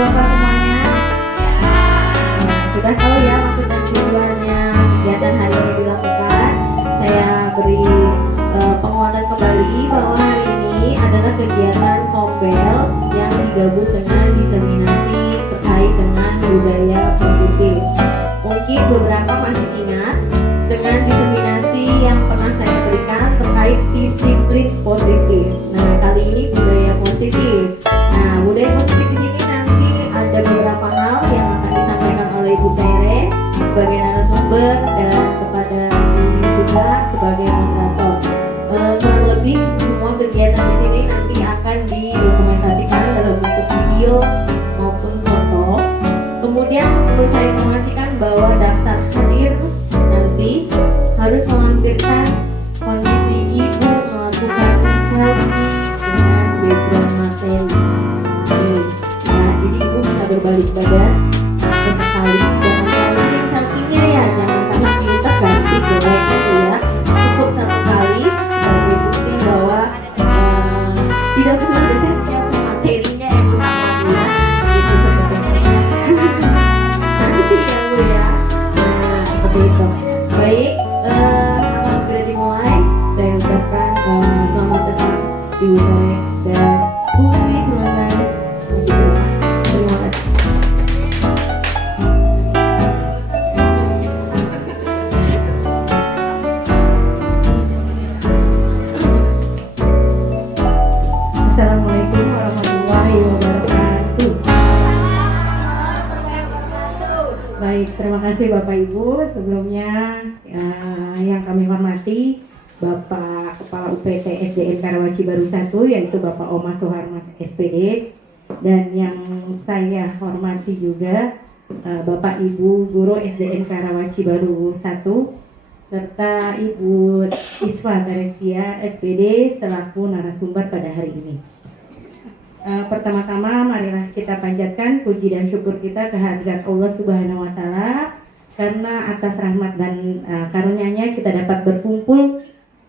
Bapak semuanya? Sudah tahu ya maksud dan tujuannya kegiatan hari ini dilakukan. Saya beri penguatan kembali bahwa hari ini adalah kegiatan Kombel yang digabung dengan diseminasi terkait dengan budaya positif. Mungkin beberapa masih ingat dengan diseminasi yang pernah saya berikan terkait disiplin positif. Nah, kali ini budaya positif. Nah, budaya positif di sini nanti ada beberapa hal yang akan disampaikan oleh Ibu Tere sebagai narasumber dan kepada Ibu juga sebagai moderator. Kurang lebih semua kegiatan di sini nanti akan didokumentasikan dalam bentuk video maupun foto. Kemudian perlu saya informasikan bahwa daftar hadir nanti harus melampirkan kondisi ibu melakukan selfie dengan background materi. Nah, jadi ibu bisa berbalik badan sesekali. Jangan terlalu selfie-nya ya, jangan karena kita ganti jelek gitu ya. Cukup satu kali sebagai bukti bahwa tidak pernah bercerita materinya yang utama ya. Itu sebenarnya. Nanti ya bu ya. Nah, seperti itu. Baik, akan segera dimulai. Saya ucapkan selamat datang Ibu Tere dan Bu Wiwi, silakan. Terima kasih. Assalamualaikum warahmatullahi wabarakatuh. Baik, terima kasih Bapak Ibu. Sebelumnya yang kami hormati Bapak Kepala UPT SDN Karawaci Baru 1, yaitu Bapak Oma Soeharmas SPD, dan yang saya hormati juga Bapak Ibu Guru SDN Karawaci Baru 1, serta Ibu Iswa Teresia SPD selaku narasumber pada hari ini. Pertama-tama marilah kita panjatkan puji dan syukur kita kehadirat Allah Subhanahu wa taala, karena atas rahmat dan karunia-Nya kita dapat berkumpul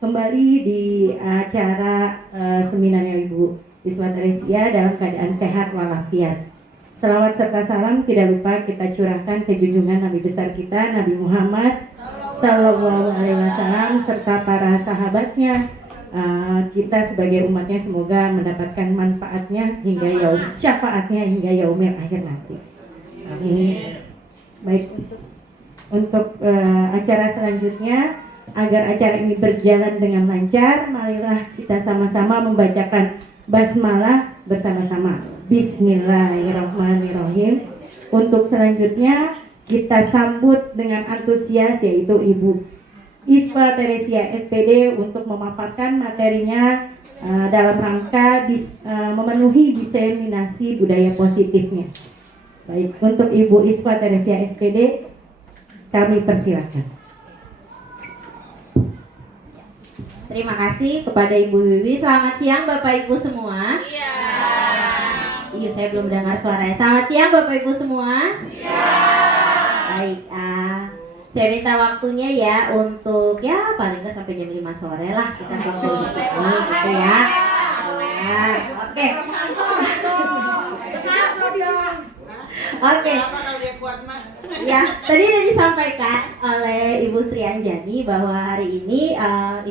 kembali di acara seminarnya Ibu Iswa Teresia dalam keadaan sehat walafiat. Selawat serta salam tidak lupa kita curahkan ke junjungan Nabi besar kita Nabi Muhammad Sallallahu Alaihi Wasallam serta para sahabatnya. Kita sebagai umatnya semoga mendapatkan manfaatnya hingga syafaatnya hingga yaumil akhir nanti. Amin. Baik, untuk acara selanjutnya, agar acara ini berjalan dengan lancar, marilah kita sama-sama membacakan basmalah bersama-sama. Bismillahirrahmanirrahim. Untuk selanjutnya kita sambut dengan antusias yaitu Ibu Iswa Teresia SPD untuk memaparkan materinya dalam rangka memenuhi diseminasi budaya positifnya. Baik, untuk Ibu Iswa Teresia SPD kami persilakan. Terima kasih kepada Ibu Wiwi. Selamat siang Bapak Ibu semua. Iya, saya belum dengar suaranya. Selamat siang Bapak Ibu semua. Baik, saya minta waktunya ya untuk ya paling nggak sampai jam 5 sore lah kita kumpul di sini gitu ya. Oke. Oke. Ya, tadi sudah disampaikan oleh Ibu Sri Anjani bahwa hari ini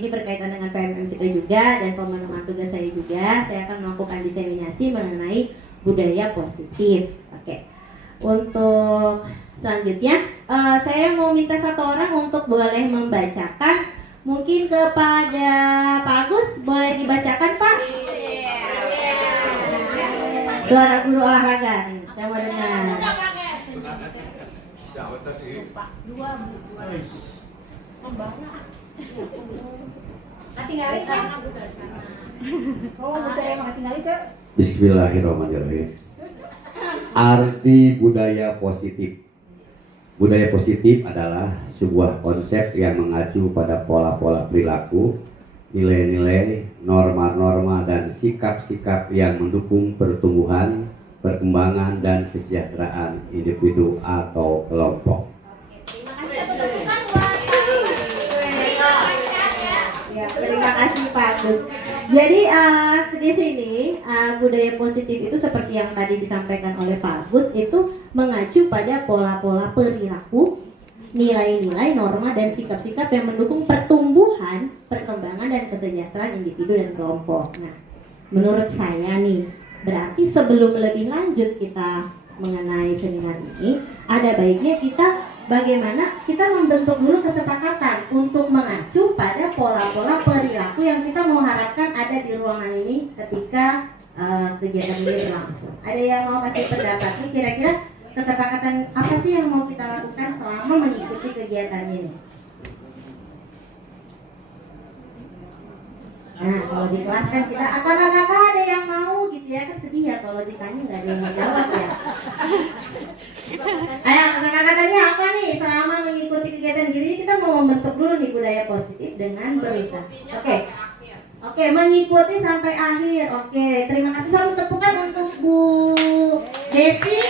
berkaitan dengan PMM kita juga dan pemenuhan tugas saya juga. Saya akan melakukan diseminasi mengenai budaya positif. Oke. Untuk selanjutnya, saya mau minta satu orang untuk boleh membacakan. Mungkin kepada Pak Agus boleh dibacakan Pak. Suara guru olahraga. Saya mau dengar. Bismillahirrahmanirrahim. Arti budaya positif. Budaya positif adalah sebuah konsep yang mengacu pada pola-pola perilaku, nilai-nilai, norma-norma, dan sikap-sikap yang mendukung pertumbuhan, perkembangan, dan kesejahteraan individu atau kelompok. Ya, terima kasih Pak Agus. Jadi di sini budaya positif itu seperti yang tadi disampaikan oleh Pak Agus itu mengacu pada pola-pola perilaku, nilai-nilai, norma dan sikap-sikap yang mendukung pertumbuhan, perkembangan dan kesejahteraan individu dan kelompok. Nah, menurut saya nih, berarti sebelum lebih lanjut kita mengenai seminar ini, ada baiknya bagaimana kita membentuk dulu kesepakatan untuk mengacu pada pola-pola perilaku yang kita mau harapkan ada di ruangan ini ketika kegiatan ini berlangsung. Ada yang mau kasih pendapat nih, kira-kira kesepakatan apa sih yang mau kita lakukan selama mengikuti kegiatan ini? Nah, kalau di kelas kan kita kakak-kakak ada yang mau gitu ya, kan sedih ya kalau ditanya nggak ada yang mau jawab ya. Ayo kakak-kakaknya apa nih selama mengikuti kegiatan gini, kita mau membentuk dulu nih budaya positif dengan berusaha. Oke, mengikuti sampai akhir. Oke, terima kasih, satu tepukan untuk Bu Desi.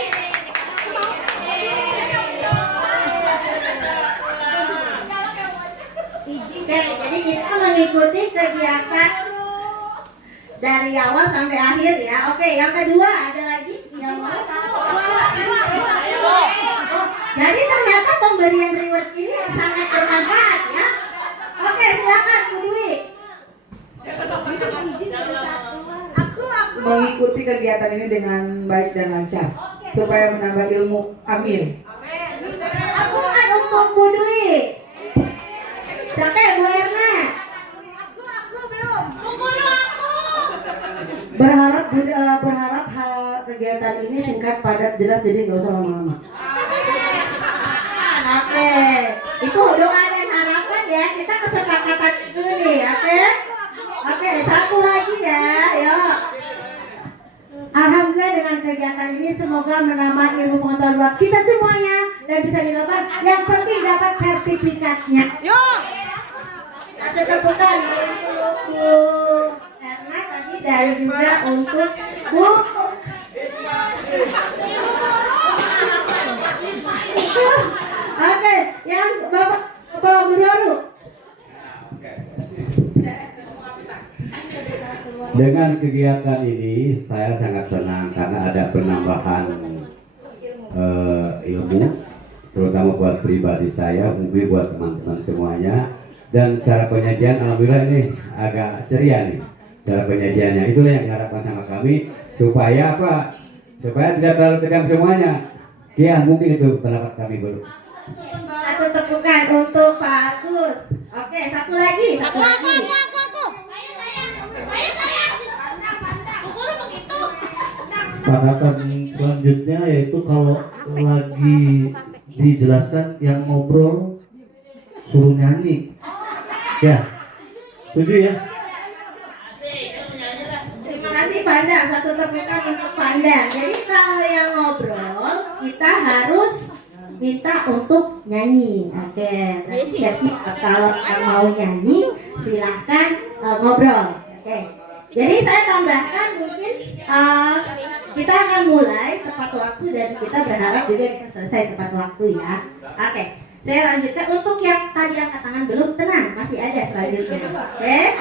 Oke, jadi kita mengikuti kegiatan dari awal sampai akhir ya. Oke, yang kedua ada lagi yang mau? Jadi ternyata pemberian reward ini sangat bermanfaat ya. Oke, silakan Bu Dwi. Mengikuti kegiatan ini dengan baik dan lancar supaya menambah ilmu. Amin. Aku kan untuk Bu Dwi. Oke, Bu Erna. Berharap kegiatan ini singkat, padat, jelas, jadi nggak usah lama-lama. Oke, itu doa dan harapan ya. Kita kesepakatan itu nih, oke, satu lagi ya, yuk. Alhamdulillah dengan kegiatan ini semoga menambah ilmu pengetahuan kita semuanya dan bisa dilakukan. Yang penting dapat sertifikatnya. Satu tepukan untuk Bu Erna tadi dan juga untuk Bu. Oke, yang Bapak Guru. Dengan kegiatan ini saya sangat senang karena ada penambahan ilmu, terutama buat pribadi saya, mungkin buat teman-teman semuanya. Dan cara penyajian alhamdulillah ini agak ceria nih cara penyajiannya. Itulah yang diharapkan sama kami supaya apa? Supaya tidak terlalu tegang semuanya. Ya mungkin itu pendapat kami baru. Satu tepukan untuk Pak Agus. Oke, satu lagi. Tahapan selanjutnya yaitu kalau lagi dijelaskan yang ngobrol suruh nyanyi. Ya, setuju ya? Terima kasih Pandang, satu tepukan untuk Pandang. Jadi kalau yang ngobrol kita harus minta untuk nyanyi. Oke, berarti kalau yang mau nyanyi silahkan ngobrol. Oke. Jadi saya tambahkan mungkin kita akan mulai tepat waktu dan kita berharap juga bisa selesai tepat waktu ya. Oke. Saya lanjutkan untuk yang tadi angkat tangan belum, tenang, masih ada selanjutnya. Oke.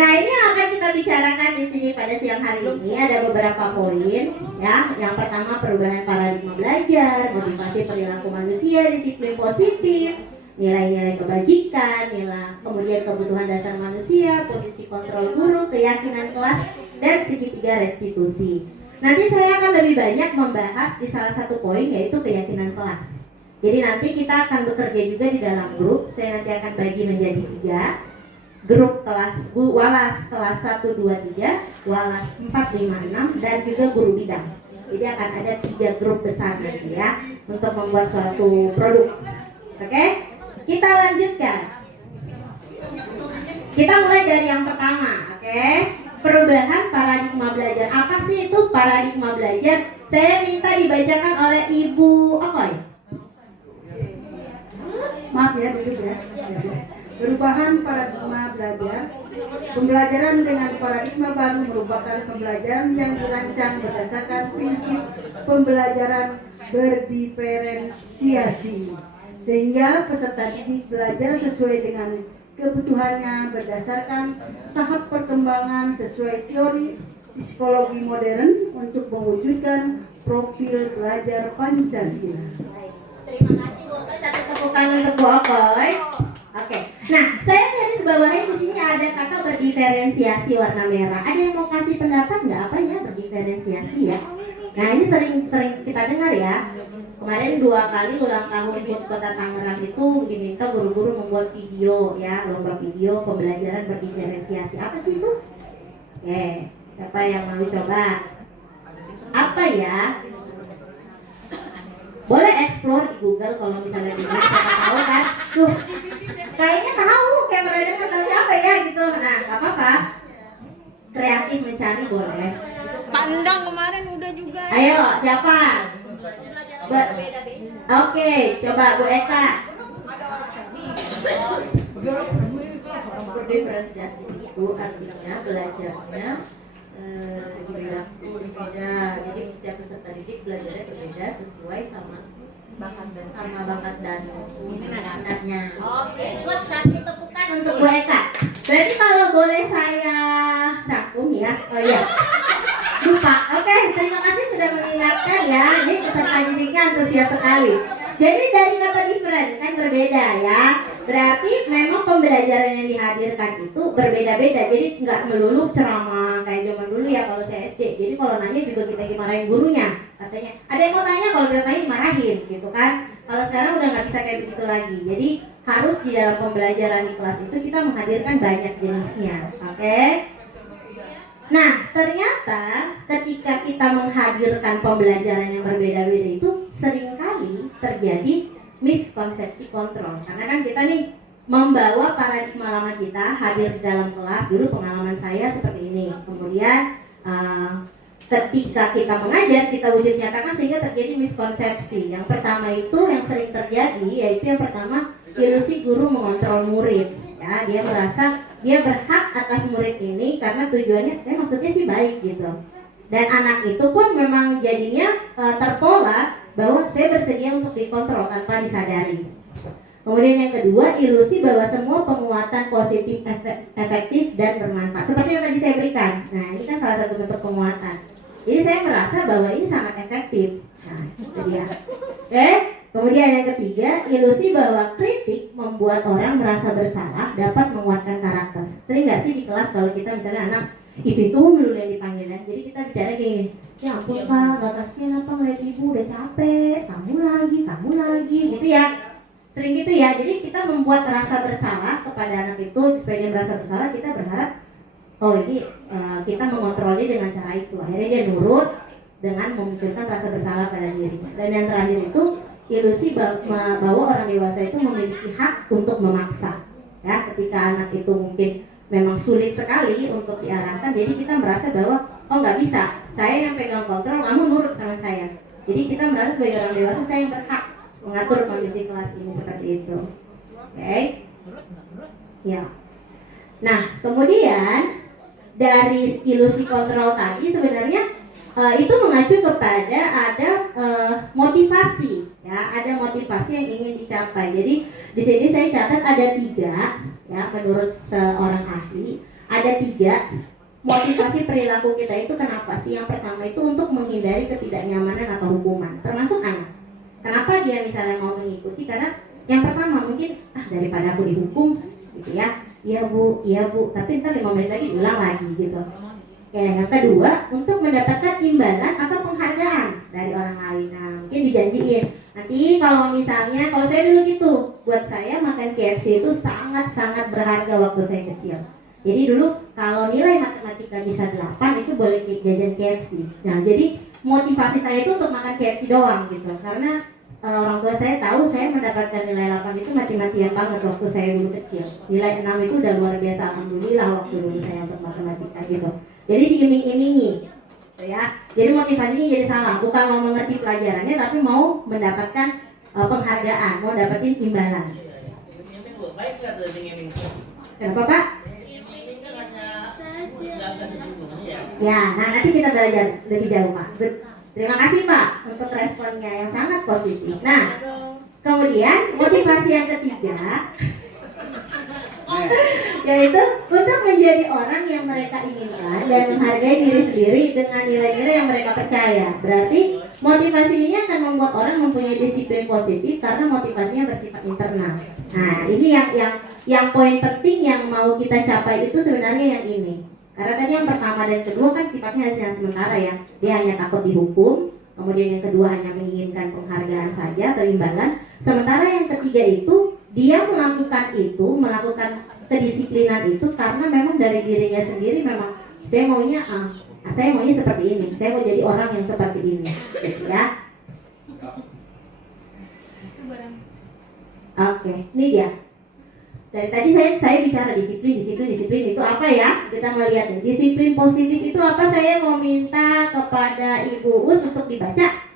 Nah, ini yang akan kita bicarakan di sini pada siang hari ini ada beberapa poin ya. Yang pertama perubahan paradigma belajar, motivasi perilaku manusia, disiplin positif, nilai-nilai kebajikan, kemudian kebutuhan dasar manusia, posisi kontrol guru, keyakinan kelas, dan segitiga restitusi. Nanti saya akan lebih banyak membahas di salah satu poin yaitu keyakinan kelas. Jadi nanti kita akan bekerja juga di dalam grup. Saya nanti akan bagi menjadi 3 grup kelas Walas kelas 1, 2, 3, Walas 4, 5, 6 dan juga guru bidang. Jadi akan ada 3 grup besar nanti ya untuk membuat suatu produk. Oke? Kita lanjutkan. Kita mulai dari yang pertama, oke? Perubahan paradigma belajar. Apa sih itu paradigma belajar? Saya minta dibacakan oleh Ibu Okoy. Maaf ya, duduk ya. Perubahan paradigma belajar. Pembelajaran dengan paradigma baru merupakan pembelajaran yang dirancang berdasarkan prinsip pembelajaran berdiferensiasi, sehingga peserta didik belajar sesuai dengan kebutuhannya berdasarkan tahap perkembangan sesuai teori psikologi modern untuk mewujudkan profil pelajar Pancasila. Terima kasih Bu Okoy, satu tepukan untuk Bu Okoy. Oke, nah saya garis bawahi di sini ada kata berdiferensiasi warna merah. Ada yang mau kasih pendapat nggak apa ya berdiferensiasi ya? Nah ini sering kita dengar ya. Kemarin 2 kali ulang tahun HUT Kota Tangerang itu diminta guru-guru membuat video ya, lomba video pembelajaran berdiferensiasi. Apa sih itu? Oke, siapa yang mau coba? Apa ya? Boleh explore di Google kalau misalnya bingung, siapa tahu kan? Tuh, kayaknya tahu, kayak mereka kenal apa ya gitu. Nah, nggak apa-apa. Kreatif mencari boleh. Pandang kemarin udah juga. Ayo, siapa? Oke, coba Bu Eka. Berdiferensiasi itu artinya belajarnya berbeda. Jadi setiap peserta didik belajarnya berbeda sesuai sama bakat dan minatnya. Oke, buat satu tepukan untuk Bu Eka. Berarti kalau boleh saya rangkum ya. Oh iya. Lupa. Oke, terima kasih sudah mengingatkan ya. Ini peserta didiknya antusias sekali. Jadi dari kata different kan berbeda ya. Berarti memang pembelajaran yang dihadirkan itu berbeda-beda. Jadi nggak melulu ceramah kayak zaman dulu ya kalau saya SD. Jadi kalau nanya juga kita dimarahin gurunya. Katanya ada yang mau tanya, kalau kita tanya dimarahin gitu kan. Kalau sekarang udah nggak bisa kayak begitu lagi. Jadi harus di dalam pembelajaran di kelas itu kita menghadirkan banyak jenisnya. Oke? Nah, ternyata ketika kita menghadirkan pembelajaran yang berbeda-beda itu seringkali terjadi miskonsepsi kontrol. Karena kan kita nih membawa paradigma lama kita hadir di dalam kelas. Dulu pengalaman saya seperti ini. Kemudian ketika kita mengajar, kita wujud nyatakan sehingga terjadi miskonsepsi. Yang pertama itu yang sering terjadi yaitu yang pertama ilusi guru mengontrol murid. Ya, dia merasa dia berhak atas murid ini karena tujuannya, maksudnya sih baik gitu. Dan anak itu pun memang jadinya terpola bahwa saya bersedia untuk dikontrol tanpa disadari. Kemudian yang kedua, ilusi bahwa semua penguatan positif, efektif dan bermanfaat. Seperti yang tadi saya berikan. Nah, ini kan salah satu bentuk penguatan. Jadi saya merasa bahwa ini sangat efektif. Nah, itu dia. Kemudian yang ketiga, ilusi bahwa kritik membuat orang merasa bersalah dapat menguatkan karakter. Sering nggak sih di kelas kalau kita misalnya anak itu melulu yang dipanggil dan jadi kita bicara gini, ya ampun Pak, nggak kasihan apa ngeliat ibu udah capek, kamu lagi, gitu ya. Sering gitu ya. Jadi kita membuat rasa bersalah kepada anak itu supaya dia merasa bersalah. Kita berharap, oh ini kita mengontrolnya dengan cara itu. Akhirnya dia nurut dengan memunculkan rasa bersalah pada dirinya. Dan yang terakhir itu ilusi bahwa orang dewasa itu memiliki hak untuk memaksa. Ya, ketika anak itu mungkin memang sulit sekali untuk diarahkan, jadi kita merasa bahwa oh nggak bisa, saya yang pegang kontrol, kamu nurut sama saya. Jadi kita merasa sebagai orang dewasa saya yang berhak mengatur kondisi kelas ini seperti itu. Oke? Ya. Nah, kemudian dari ilusi kontrol tadi sebenarnya itu mengacu kepada ada motivasi, ya, ada motivasi yang ingin dicapai. Jadi di sini saya catat ada 3, ya, menurut seorang ahli ada 3 motivasi perilaku kita itu. Kenapa sih? Yang pertama itu untuk menghindari ketidaknyamanan atau hukuman, termasuk anak. Kenapa dia misalnya mau mengikuti? Karena yang pertama mungkin daripada aku dihukum, gitu ya, iya bu, tapi ntar 5 menit lagi ulang lagi gitu. Yang kedua, untuk mendapatkan imbalan atau penghargaan dari orang lain. Nah, mungkin dijanjiin. Nanti kalau misalnya, kalau saya dulu gitu, buat saya makan KFC itu sangat-sangat berharga waktu saya kecil. Jadi dulu kalau nilai matematika bisa 8 itu boleh jajan KFC. Nah, jadi motivasi saya itu untuk makan KFC doang gitu. Karena orang tua saya tahu saya mendapatkan nilai 8 itu mati-matian banget waktu saya dulu kecil. Nilai 6 itu udah luar biasa, alhamdulillah waktu dulu saya untuk matematika gitu. Jadi diiming-imingi, ya. Jadi motivasinya jadi salah, bukan mau mengerti pelajarannya, tapi mau mendapatkan penghargaan, mau dapetin imbalan. Kenapa Pak? Ya, nah nanti kita belajar lebih jauh Pak. Terima kasih Pak untuk responnya yang sangat positif. Nah, kemudian motivasi yang ketiga. Yaitu untuk menjadi orang yang mereka inginkan dan menghargai diri sendiri dengan nilai-nilai yang mereka percaya. Berarti motivasi ini akan membuat orang mempunyai disiplin positif karena motivasinya bersifat internal. Nah, ini yang poin penting yang mau kita capai itu sebenarnya yang ini. Karena tadi yang pertama dan kedua kan sifatnya hasil sementara ya. Dia hanya takut dihukum. Kemudian yang kedua hanya menginginkan penghargaan saja atau imbalan. Sementara yang ketiga itu dia melakukan kedisiplinan itu karena memang dari dirinya sendiri memang saya maunya seperti ini, saya mau jadi orang yang seperti ini, ya. Oke, ini dia. Dari tadi saya bicara disiplin itu apa ya? Kita melihat nih, disiplin positif itu apa? Saya mau minta kepada Ibu Us untuk dibaca.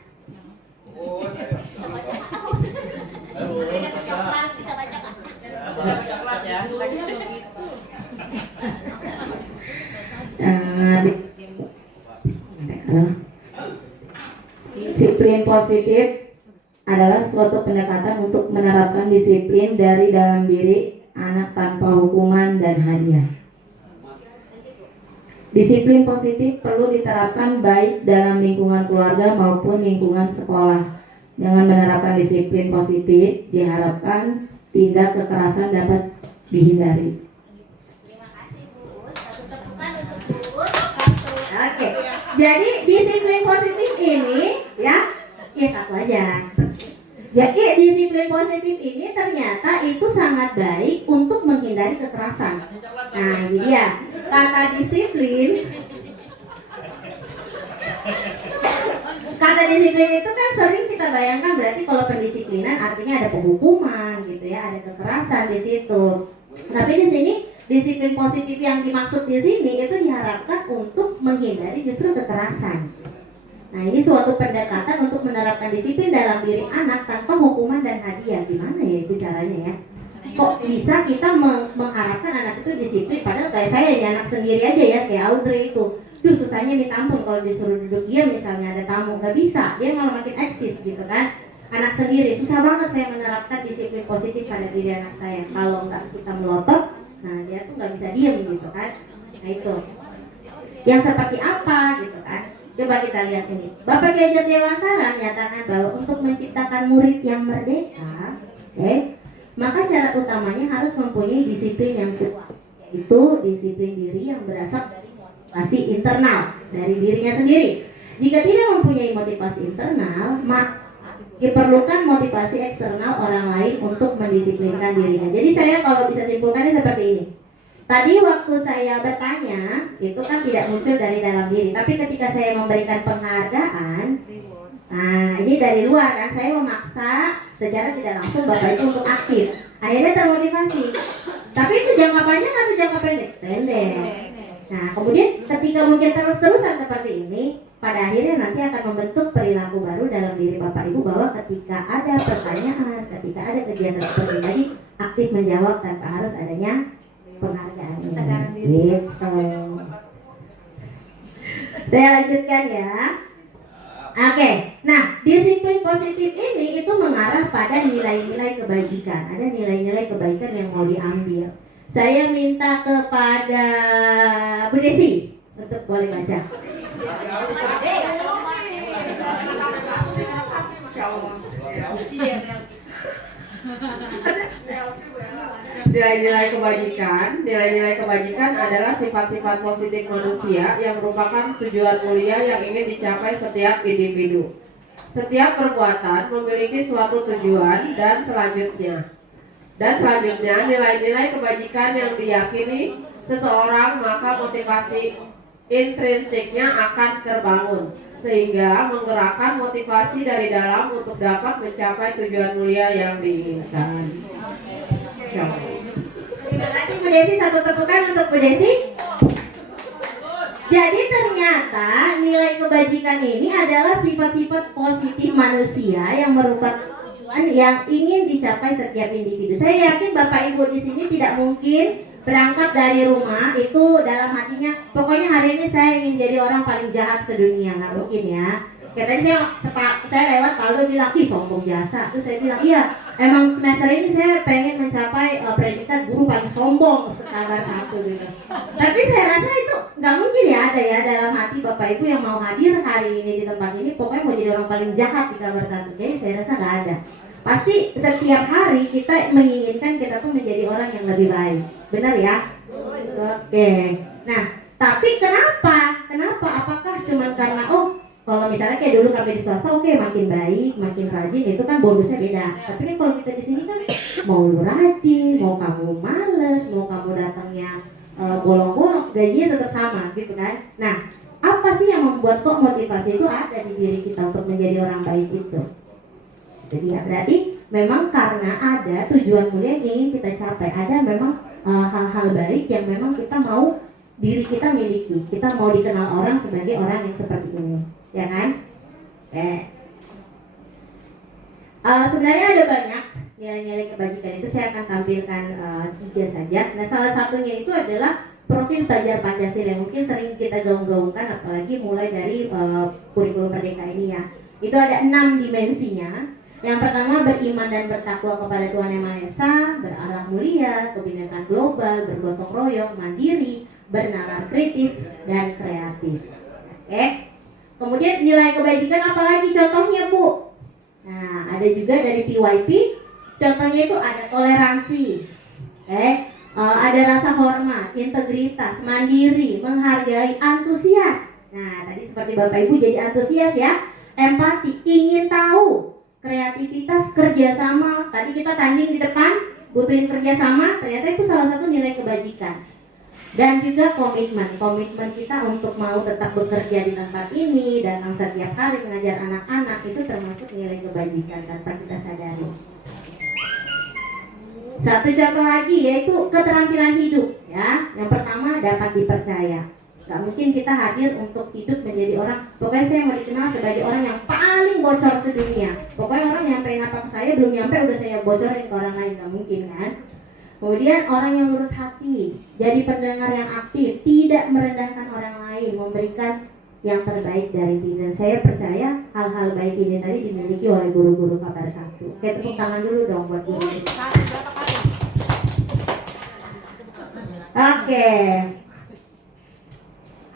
Disiplin positif adalah suatu pendekatan untuk menerapkan disiplin dari dalam diri anak tanpa hukuman dan hadiah. Disiplin positif perlu diterapkan baik dalam lingkungan keluarga maupun lingkungan sekolah. Dengan menerapkan disiplin positif, diharapkan tindak kekerasan dapat dihindari. Terima kasih Bu. Satu tepukan untuk Bu. Oke. Jadi disiplin positif ini ya satu aja. Jadi disiplin positif ini ternyata itu sangat baik untuk menghindari kekerasan. Nah, ini dia. Kata disiplin itu kan sering kita bayangkan berarti kalau pendisiplinan artinya ada penghukuman gitu ya, ada kekerasan di situ. Tapi di sini disiplin positif yang dimaksud di sini itu diharapkan untuk menghindari justru kekerasan. Nah, ini suatu pendekatan untuk menerapkan disiplin dalam diri anak tanpa hukuman dan hadiah. Gimana ya itu caranya ya? Kok bisa kita mengharapkan anak itu disiplin? Padahal kayak saya ya anak sendiri aja ya, kayak Audrey itu. Susahnya minta ampun kalau disuruh duduk diam misalnya ada tamu, nggak bisa, dia malah makin eksis gitu kan. Anak sendiri, susah banget saya menerapkan disiplin positif pada diri anak saya. Kalau nggak kita melotot, nah dia tuh nggak bisa diam gitu kan. Nah itu, yang seperti apa gitu kan. Coba kita lihat ini. Bapak Ki Hajar Dewantara menyatakan bahwa untuk menciptakan murid yang merdeka, maka syarat utamanya harus mempunyai disiplin yang kuat. Itu disiplin diri yang berasal dari motivasi internal dari dirinya sendiri. Jika tidak mempunyai motivasi internal, maka diperlukan motivasi eksternal orang lain untuk mendisiplinkan dirinya. Jadi saya kalau bisa simpulkannya seperti ini. Tadi waktu saya bertanya, itu kan tidak muncul dari dalam diri. Tapi ketika saya memberikan penghargaan, nah ini dari luar kan, saya memaksa secara tidak langsung Bapak itu untuk aktif. Akhirnya termotivasi. Tapi itu jangka panjang atau jangka pendek? Pendek. Nah kemudian ketika mungkin terus-terusan seperti ini, pada akhirnya nanti akan membentuk perilaku baru dalam diri Bapak Ibu bahwa ketika ada pertanyaan, ketika ada kegiatan seperti tadi, aktif menjawab tanpa harus adanya penghargaan. Gitu. Saya lanjutkan ya. Oke, nah disiplin positif ini itu mengarah pada nilai-nilai kebajikan. Ada nilai-nilai kebaikan yang mau diambil. Saya minta kepada Bu Desi untuk boleh baca. Nilai-nilai kebajikan adalah sifat-sifat positif manusia yang merupakan tujuan mulia yang ingin dicapai setiap individu. Setiap perbuatan memiliki suatu tujuan dan selanjutnya nilai-nilai kebajikan yang diyakini seseorang, maka motivasi intrinsiknya akan terbangun sehingga menggerakkan motivasi dari dalam untuk dapat mencapai tujuan mulia yang diinginkan. Terima kasih Bu Desi, satu tepukan untuk Bu Desi. Jadi ternyata nilai kebajikan ini adalah sifat-sifat positif manusia yang merupakan tujuan yang ingin dicapai setiap individu. Saya yakin Bapak Ibu di sini tidak mungkin berangkat dari rumah itu dalam hatinya, pokoknya hari ini saya ingin jadi orang paling jahat sedunia, nggak mungkin ya. Kayak tadi saya lewat, kalau bilang, ih sombong jasa, terus saya bilang, iya emang semester ini saya pengen mencapai predikat guru paling sombong Kabar Satu gitu. Tapi saya rasa itu nggak mungkin ya ada ya dalam hati Bapak Ibu yang mau hadir hari ini di tempat ini pokoknya mau jadi orang paling jahat di Kabar Satu. Jadi saya rasa nggak ada. Pasti setiap hari kita menginginkan kita tuh menjadi orang yang lebih baik. Benar ya? Oke. Nah, tapi kenapa? Apakah cuma karena kalau misalnya kayak dulu kami di swasta, oke, makin baik, makin rajin, itu kan bonusnya beda. Tapi kan kalau kita di sini kan mau lu rajin, mau kamu males, mau kamu datangnya bolong-bolong, gajinya tetap sama, gitu kan? Nah, apa sih yang membuat kok motivasi itu ada di diri kita untuk menjadi orang baik itu? Jadi ya berarti memang karena ada tujuan mulia yang ingin kita capai, ada memang hal-hal baik yang memang kita mau diri kita miliki, kita mau dikenal orang sebagai orang yang seperti ini. Ya kan? Sebenarnya ada banyak nilai-nilai kebajikan itu, saya akan tampilkan 3 saja. Nah, salah satunya itu adalah profil pelajar Pancasila yang mungkin sering kita gaung-gaungkan, apalagi mulai dari kurikulum Merdeka ini ya. Itu ada 6 dimensinya. Yang pertama, beriman dan bertakwa kepada Tuhan Yang Maha Esa, berakhlak mulia, kebinekaan global, bergotong royong, mandiri, bernalar kritis, dan kreatif. Oke. Kemudian nilai kebajikan apalagi contohnya Bu? Nah, ada juga dari PYP. Contohnya itu ada toleransi, ada rasa hormat, integritas, mandiri, menghargai, antusias. Nah, tadi seperti Bapak Ibu jadi antusias ya, empati, ingin tahu, kreativitas, kerjasama. Tadi kita tanding di depan, butuhin kerjasama. Ternyata itu salah satu nilai kebajikan. Dan juga komitmen kita untuk mau tetap bekerja di tempat ini, datang setiap hari mengajar anak-anak, itu termasuk nilai kebajikan tanpa kita sadari. Satu contoh lagi yaitu keterampilan hidup ya. Yang pertama, dapat dipercaya. Gak mungkin kita hadir untuk hidup menjadi orang, pokoknya saya mau dikenal sebagai orang yang paling bocor sedunia. Pokoknya orang nyampein apa ke saya, belum nyampe udah saya bocorin ke orang lain, gak mungkin kan. Kemudian orang yang lurus hati, jadi pendengar yang aktif, tidak merendahkan orang lain, memberikan yang terbaik dari diri. Dan saya percaya hal-hal baik ini tadi dimiliki oleh guru-guru Kabar Satu. Oke, tepuk tangan dulu dong buat guru. Oke.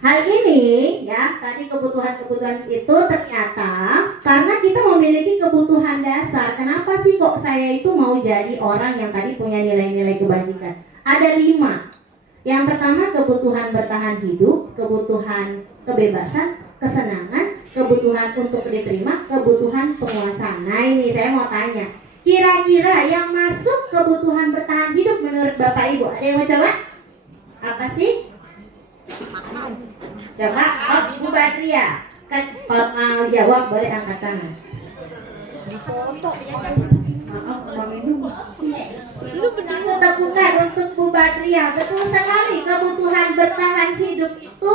Hal ini ya, tadi kebutuhan-kebutuhan itu ternyata karena kita memiliki kebutuhan dasar. Kenapa sih kok saya itu mau jadi orang yang tadi punya nilai-nilai kebajikan? Ada 5. Yang pertama, kebutuhan bertahan hidup, kebutuhan kebebasan, kesenangan, kebutuhan untuk diterima, kebutuhan penguasaan. Nah ini saya mau tanya, kira-kira yang masuk kebutuhan bertahan hidup menurut Bapak Ibu, ada yang mau coba? Apa sih? Coba, Bu Badria, kalau mau jawab boleh angkat tangan. Bukan untuk Bu Badria, betul sekali. Kebutuhan bertahan hidup itu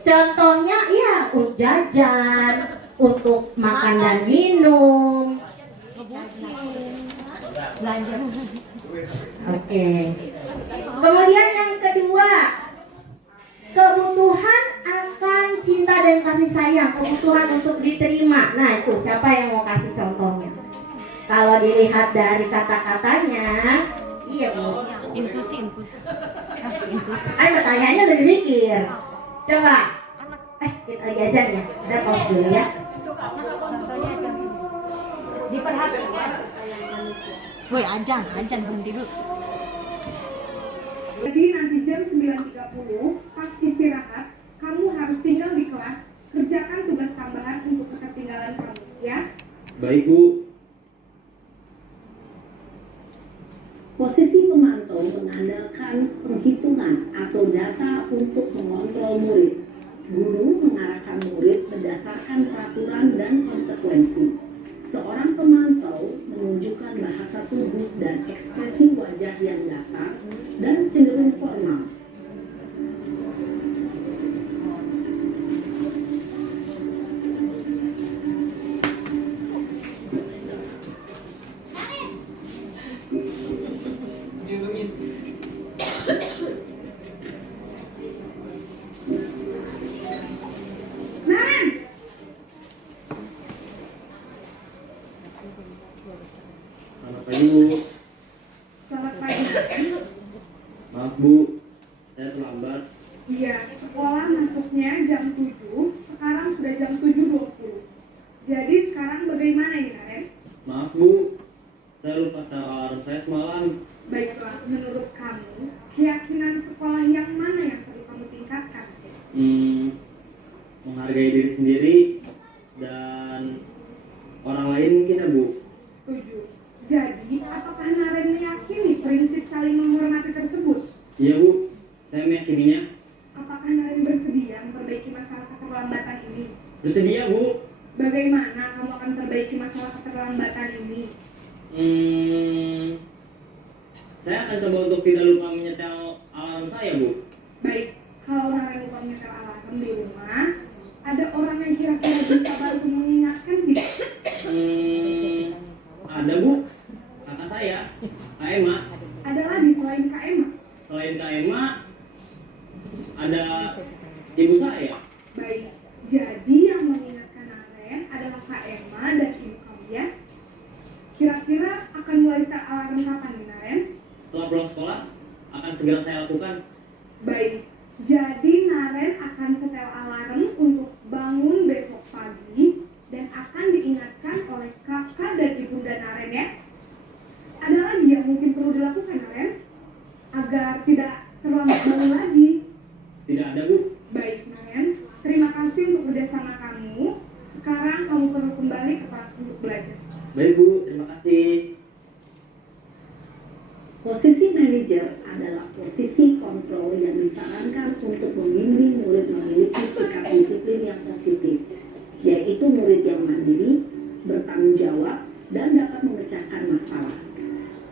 contohnya ya untuk jajan, untuk makan dan minum. Oke. Kemudian yang kedua, kebutuhan akan cinta dan kasih sayang, kebutuhan untuk diterima. Nah itu siapa yang mau kasih contohnya? Kalau dilihat dari kata-katanya, iya Bu. Infusi. Ayo tanyanya lebih mikir. Coba. Kita lagi ajan ya. Kita pause dulu ya. Diperhatikan. Woi, ajan berhenti dulu. Jadi nanti jam 9.30 pas istirahat, kamu harus tinggal di kelas, kerjakan tugas tambahan untuk ketertinggalan kamu, ya. Baik, Bu. Posisi pemantau mengandalkan penghitungan atau data untuk mengontrol murid. Guru mengarahkan murid berdasarkan peraturan dan konsekuensi. Seorang pemantau menunjukkan bahasa tubuh dan ekspresi wajah yang datar dan cenderung formal. pagi Bu. Selamat pagi, Naren. Maaf Bu, saya terlambat. Iya, sekolah masuknya jam 7, sekarang sudah jam 7.20. Jadi sekarang bagaimana ini, Naren? Maaf Bu, saya lupa setel alarm saya semalam. Baiklah, menurut kamu, keyakinan sekolah yang mana yang perlu kamu tingkatkan? Menghargai diri sendiri dan orang lain mungkin ya Bu. Setuju. Jadi, apakah Naren meyakini prinsip saling menghormati tersebut? Iya Bu, saya meyakininya. Apakah Naren bersedia memperbaiki masalah keterlambatan ini? Bersedia Bu. Bagaimana kamu akan perbaiki masalah keterlambatan ini? Saya akan coba untuk tidak lupa menyetel alarm saya Bu. Baik, kalau Naren lupa menyetel alarm di rumah, ada orang yang kira-kira bisa bantu mengingatkan tidak? Ada Bu, kakak saya, Kak Emma. Ada lagi selain Kak Emma? Selain Kak Emma, ada ibu saya. Baik, jadi yang mengingatkan Naren adalah Kak Emma dan ibu kamu ya. Kira-kira akan mulai start alarm kapan nih, Naren? Setelah pulang sekolah, akan segera saya lakukan. Baik, jadi Naren akan setel alarm untuk bangun besok pagi dan akan diingatkan oleh kakak dan ibunda Naren ya. Ada lagi yang mungkin perlu dilakukan, Naren? Agar tidak terlambat bangun lagi. Tidak ada Bu. Baik, Naren. Terima kasih untuk kerjasama kamu. Sekarang kamu perlu kembali ke kelas untuk belajar. Baik Bu, terima kasih. Posisi manajer adalah posisi kontrol yang disarankan untuk membimbing murid memiliki sikap disiplin yang positif, yaitu murid yang mandiri, bertanggung jawab, dan dapat memecahkan masalah.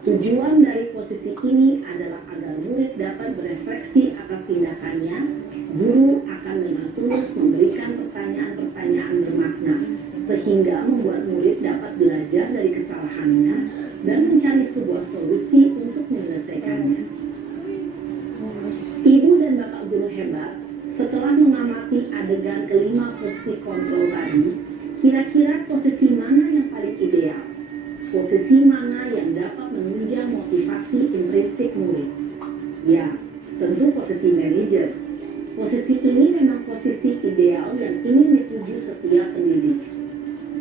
Tujuan dari posisi ini adalah agar murid dapat berefleksi atas tindakannya. Guru akan dengan tulus memberikan pertanyaan-pertanyaan bermakna, sehingga membuat murid dapat belajar dari kesalahannya dan mencari sebuah solusi untuk menyelesaikannya. Ibu dan Bapak guru hebat, setelah mengamati adegan kelima posisi kontrol tadi, kira-kira posisi mana yang paling ideal? Posisi mana yang dapat menunjang motivasi intrinsik murid? Ya, tentu posisi manajer. Posisi ini memang posisi ideal yang ingin dituju setiap pendidik.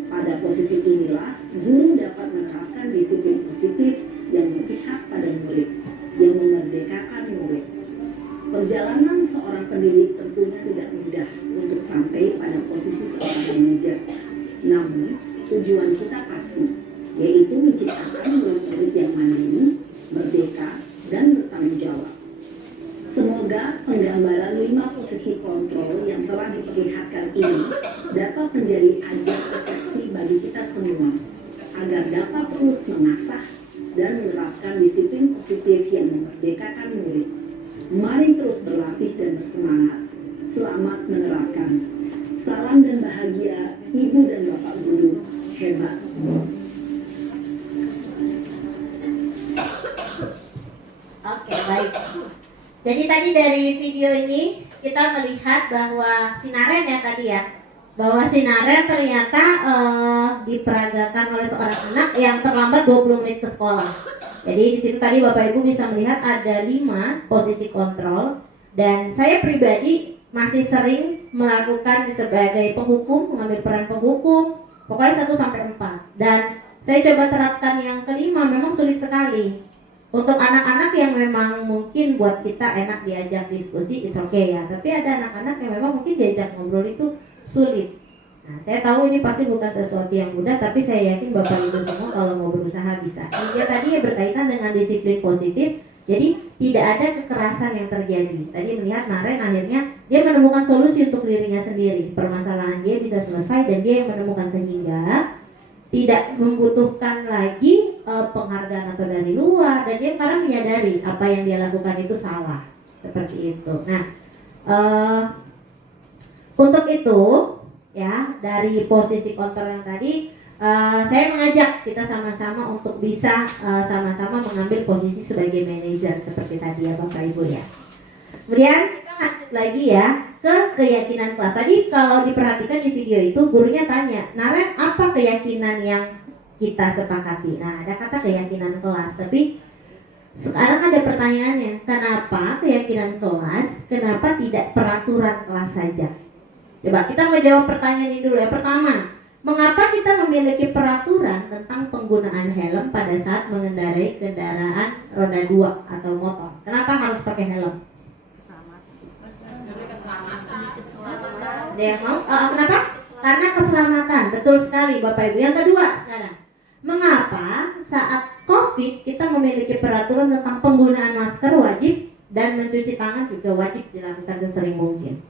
Pada posisi inilah, guru dapat menerapkan disiplin positif yang berpihak pada murid, yang memerdekakan murid. Perjalanan seorang pendidik tentunya tidak mudah untuk sampai pada posisi seorang manajer. Namun, tujuan kita pasti, yaitu menciptakan murid-murid yang mandiri, merdeka, dan bertanggung jawab. Semoga penggambaran 5 posisi kontrol yang telah diperlihatkan ini dapat menjadi ajang refleksi bagi kita semua, agar dapat terus mengasah dan menerapkan disiplin positif yang memerdekakan murid. Mari terus berlatih dan bersemangat. Selamat menerapkan. Salam dan bahagia, Ibu dan Bapak Guru hebat. Oke, baik. Jadi tadi dari video ini kita melihat bahwa si Naren ya tadi ya, bahwa si Naren ternyata diperagakan oleh seorang anak yang terlambat 20 menit ke sekolah. Jadi di situ tadi Bapak Ibu bisa melihat ada 5 posisi kontrol, dan saya pribadi masih sering melakukan sebagai penghukum, mengambil peran penghukum, pokoknya 1 sampai 4. Dan saya coba terapkan yang kelima, memang sulit sekali. Untuk anak-anak yang memang mungkin buat kita enak diajak diskusi, it's okay ya. Tapi ada anak-anak yang memang mungkin diajak ngobrol itu sulit. Nah, saya tahu ini pasti bukan sesuatu yang mudah, tapi saya yakin Bapak Ibu semua kalau mau berusaha bisa. Ini tadi ya berkaitan dengan disiplin positif, jadi tidak ada kekerasan yang terjadi. Tadi melihat Naren akhirnya dia menemukan solusi untuk dirinya sendiri. Permasalahan dia bisa selesai dan dia yang menemukan, sehingga tidak membutuhkan lagi penghargaan atau dari luar, dan dia sekarang menyadari apa yang dia lakukan itu salah, seperti itu. Nah, untuk itu ya, dari posisi kontrol yang tadi saya mengajak kita sama-sama untuk bisa sama-sama mengambil posisi sebagai manajer seperti tadi ya Bapak Ibu ya. Kemudian kita lanjut lagi ya ke keyakinan kelas. Tadi kalau diperhatikan di video itu gurunya tanya, Naren apa keyakinan yang kita sepakati. Nah, ada kata keyakinan kelas, tapi sekarang ada pertanyaannya, kenapa keyakinan kelas, kenapa tidak peraturan kelas saja? Coba kita menjawab pertanyaan ini dulu. Yang pertama, mengapa kita memiliki peraturan tentang penggunaan helm pada saat mengendarai kendaraan roda 2 atau motor? Kenapa harus pakai helm? Ada yang mau? Kenapa? Karena keselamatan, betul sekali Bapak Ibu. Yang kedua sekarang, mengapa saat COVID kita memiliki peraturan tentang penggunaan masker wajib dan mencuci tangan juga wajib dilakukan sesering mungkin?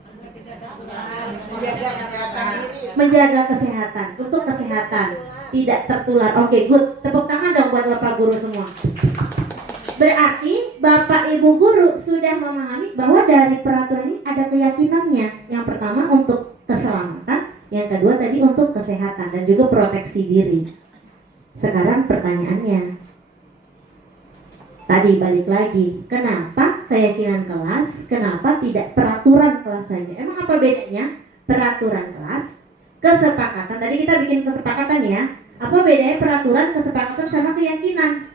Menjaga kesehatan, untuk kesehatan, tidak tertular. Oke, good. Tepuk tangan dong buat Bapak Guru semua. Berarti Bapak Ibu Guru sudah memahami bahwa dari peraturan ini ada keyakinannya. Yang pertama untuk keselamatan, yang kedua tadi untuk kesehatan dan juga proteksi diri. Sekarang pertanyaannya, tadi balik lagi, kenapa keyakinan kelas, kenapa tidak peraturan kelas saja? Emang apa bedanya peraturan kelas, kesepakatan? Tadi kita bikin kesepakatan ya. Apa bedanya peraturan, kesepakatan sama keyakinan?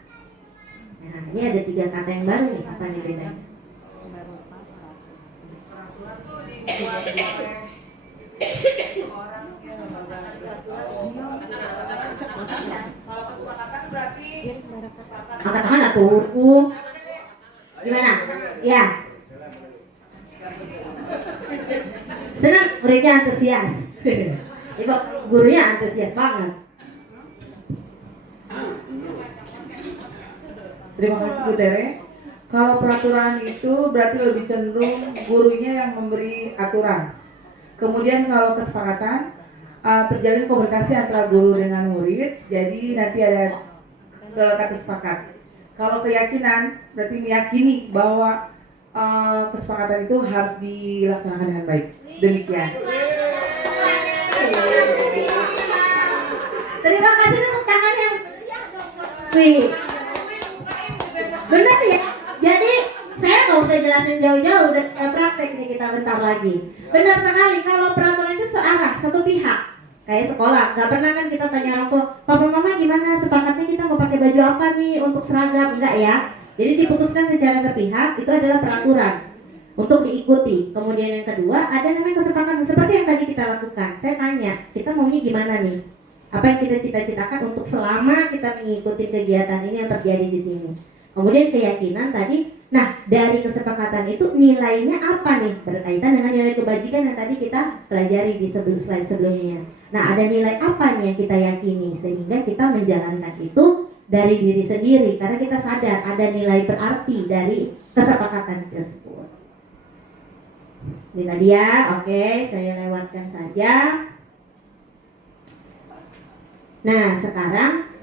Nah, ini ada 3 kata yang baru nih. Apa nih bedanya? Angkat tangan atuh. Gimana? Ya. Senang, muridnya antusias. Ibu gurunya antusias banget. Terima kasih Bu Tere. Kalau peraturan itu berarti lebih cenderung gurunya yang memberi aturan. Kemudian kalau kesepakatan, terjalin komunikasi antara guru dengan murid. Jadi nanti ada kata sepakat. Kalau keyakinan berarti meyakini bahwa kesepakatan itu harus dilaksanakan dengan baik. Demikian. Terima kasih tepuk tangan yang wih. Benar ya. Jadi saya nggak usah jelasin jauh-jauh, udah praktek nih kita bentar lagi. Benar sekali, kalau peraturan itu searah, satu pihak. Kayak sekolah, nggak pernah kan kita tanya orang tua, papa mama gimana sepakatnya kita mau pakai baju apa nih untuk seragam? Enggak ya. Jadi diputuskan secara sepihak, itu adalah peraturan untuk diikuti. Kemudian yang kedua, ada namanya kesepakatan seperti yang tadi kita lakukan. Saya tanya, kita maunya gimana nih? Apa yang kita cita-citakan untuk selama kita mengikuti kegiatan ini yang terjadi di sini? Kemudian keyakinan tadi, nah dari kesepakatan itu nilainya apa nih? Berkaitan dengan nilai kebajikan yang tadi kita pelajari di slide sebelumnya. Nah ada nilai apa nih yang kita yakini sehingga kita menjalankan itu dari diri sendiri karena kita sadar ada nilai berarti dari kesepakatan tersebut. Ini tadi ya, oke, saya lewatkan saja. Nah sekarang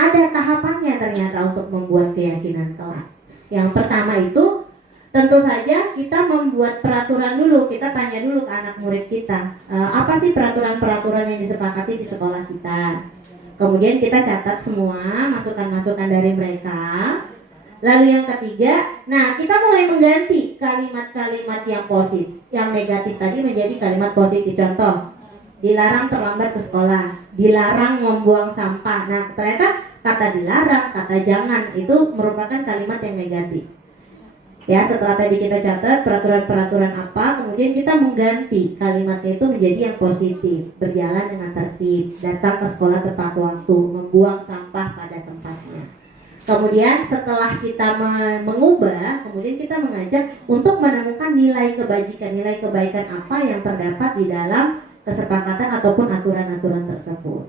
ada tahapannya ternyata untuk membuat keyakinan kelas. Yang pertama itu tentu saja kita membuat peraturan dulu. Kita tanya dulu ke anak murid kita, apa sih peraturan-peraturan yang disepakati di sekolah kita. Kemudian kita catat semua masukan-masukan dari mereka. Lalu yang ketiga, nah kita mulai mengganti kalimat-kalimat yang positif. Yang negatif tadi menjadi kalimat positif. Contoh, dilarang terlambat ke sekolah, dilarang membuang sampah. Nah ternyata kata dilarang, kata jangan itu merupakan kalimat yang negatif. Ya setelah tadi kita catat peraturan-peraturan apa, kemudian kita mengganti kalimatnya itu menjadi yang positif. Berjalan dengan tertib, datang ke sekolah tepat waktu, membuang sampah pada tempatnya. Kemudian setelah kita mengubah, kemudian kita mengajak untuk menemukan nilai kebaikan apa yang terdapat di dalam kesepakatan ataupun aturan-aturan tersebut.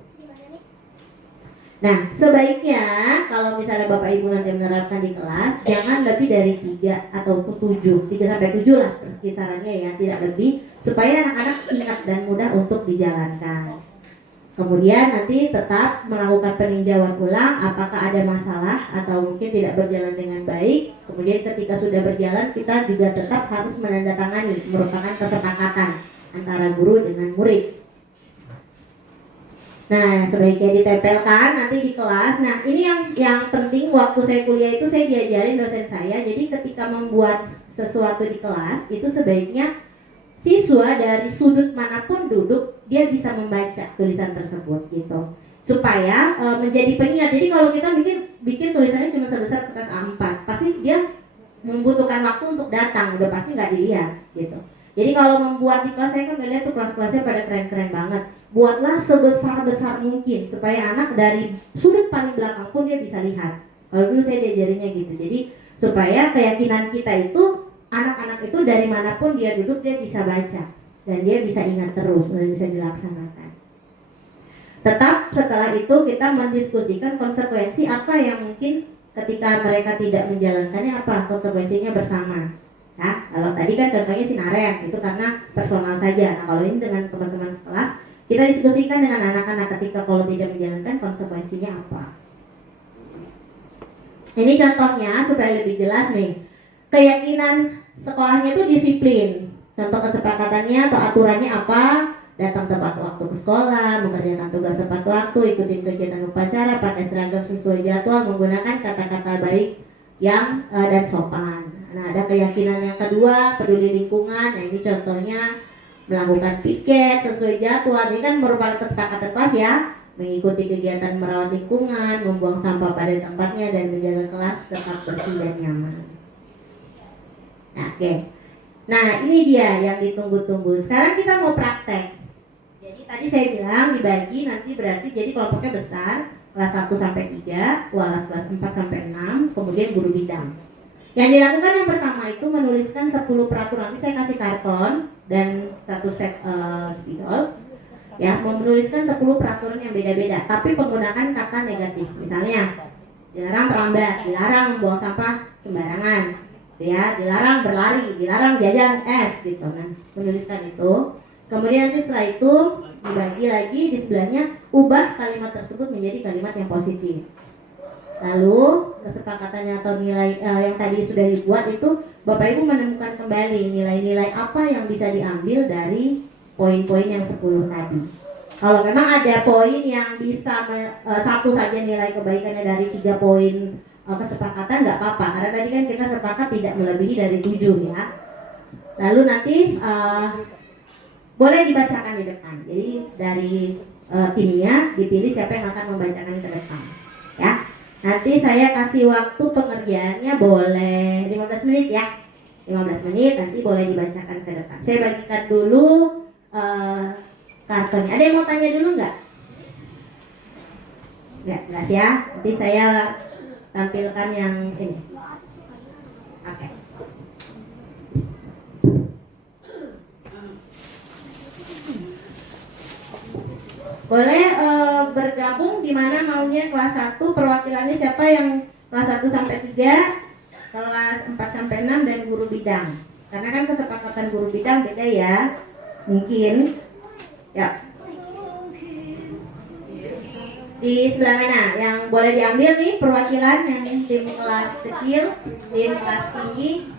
Nah, sebaiknya kalau misalnya Bapak Ibu nanti menerapkan di kelas, jangan lebih dari 3 ataupun 7, 3 sampai 7 lah kisarannya ya, tidak lebih, supaya anak-anak ingat dan mudah untuk dijalankan. Kemudian nanti tetap melakukan peninjauan ulang apakah ada masalah atau mungkin tidak berjalan dengan baik. Kemudian ketika sudah berjalan, kita juga tetap harus menandatangani, merupakan kesepakatan antara guru dengan murid. Nah, sebaiknya ditempelkan nanti di kelas. Nah, ini yang penting waktu saya kuliah itu saya diajarin dosen saya. Jadi ketika membuat sesuatu di kelas, itu sebaiknya siswa dari sudut manapun duduk, dia bisa membaca tulisan tersebut gitu. supaya menjadi pengingat. Jadi kalau kita bikin tulisannya cuma sebesar kertas A4, pasti dia membutuhkan waktu untuk datang, udah pasti nggak dilihat gitu. Jadi kalau membuat di kelas, saya kan melihat tuh kelas-kelasnya pada keren-keren banget. Buatlah sebesar-besar mungkin supaya anak dari sudut paling belakang pun dia bisa lihat. Kalau dulu saya diajarinnya gitu. Jadi supaya keyakinan kita itu, anak-anak itu dari manapun dia duduk dia bisa baca dan dia bisa ingat terus dan bisa dilaksanakan. Tetap setelah itu kita mendiskusikan konsekuensi apa yang mungkin ketika mereka tidak menjalankannya, apa konsekuensinya bersama. Nah, kalau tadi kan contohnya si Naren itu karena personal saja. Nah, kalau ini dengan teman-teman sekelas, kita diskusikan dengan anak-anak ketika kalau tidak menjalankan konsekuensinya apa. Ini contohnya supaya lebih jelas nih. Keyakinan sekolahnya itu disiplin. Contoh kesepakatannya atau aturannya apa? Datang tepat waktu ke sekolah, mengerjakan tugas tepat waktu, ikutin kegiatan upacara, pakai seragam sesuai jadwal, menggunakan kata-kata baik yang dan sopan. Nah, ada keyakinan yang kedua, peduli lingkungan. Nah, ini contohnya melakukan piket sesuai jadwal. Ini kan merupakan kesepakatan kelas ya, mengikuti kegiatan merawat lingkungan, membuang sampah pada tempatnya, dan menjaga kelas tetap bersih dan nyaman. Nah, oke. Nah, ini dia yang ditunggu-tunggu. Sekarang kita mau praktek. Jadi tadi saya bilang dibagi nanti berarti jadi kelompoknya besar, kelas 1 sampai 3, kelas 4 sampai 6, kemudian guru bidang. Yang dilakukan yang pertama itu menuliskan 10 peraturan. Nanti saya kasih karton dan 1 set spidol. Ya, menuliskan 10 peraturan yang beda-beda, tapi menggunakan kata negatif. Misalnya, dilarang terlambat, dilarang membuang sampah sembarangan, ya, dilarang berlari, dilarang jajan es, gitu. Nah, menuliskan itu. Kemudian nanti setelah itu dibagi lagi di sebelahnya, ubah kalimat tersebut menjadi kalimat yang positif. Lalu kesepakatannya atau nilai yang tadi sudah dibuat itu Bapak Ibu menemukan kembali nilai-nilai apa yang bisa diambil dari poin-poin yang 10 tadi. Kalau memang ada poin yang bisa satu saja nilai kebaikannya dari 3 poin kesepakatan nggak apa-apa, karena tadi kan kita sepakat tidak melebihi dari 7 ya. Lalu nanti boleh dibacakan di depan. Jadi dari timnya dipilih siapa yang akan membacakan ke depan ya. Nanti saya kasih waktu pengerjaannya boleh 15 menit ya. 15 menit nanti boleh dibacakan ke depan. Saya bagikan dulu kartonnya. Ada yang mau tanya dulu nggak? Nggak ya. Nanti saya tampilkan yang ini. Oke. Boleh bergabung di mana maunya kelas 1, perwakilannya siapa yang kelas 1 sampai 3, kelas 4 sampai 6 dan guru bidang. Karena kan kesepakatan guru bidang beda ya. Mungkin ya. Di sebelah mana yang boleh diambil nih perwakilan yang tim kelas kecil, tim kelas tinggi.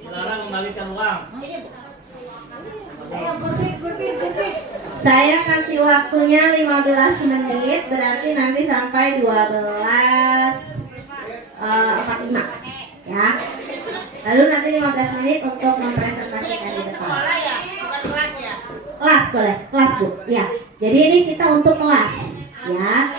Dilarang mengembalikan uang. Saya kasih waktunya 15 menit, berarti nanti sampai 12.45 ya. Lalu nanti 15 menit untuk mempresentasikan di depan. Kelas boleh, kelas Bu. Ya. Jadi ini kita untuk kelas ya.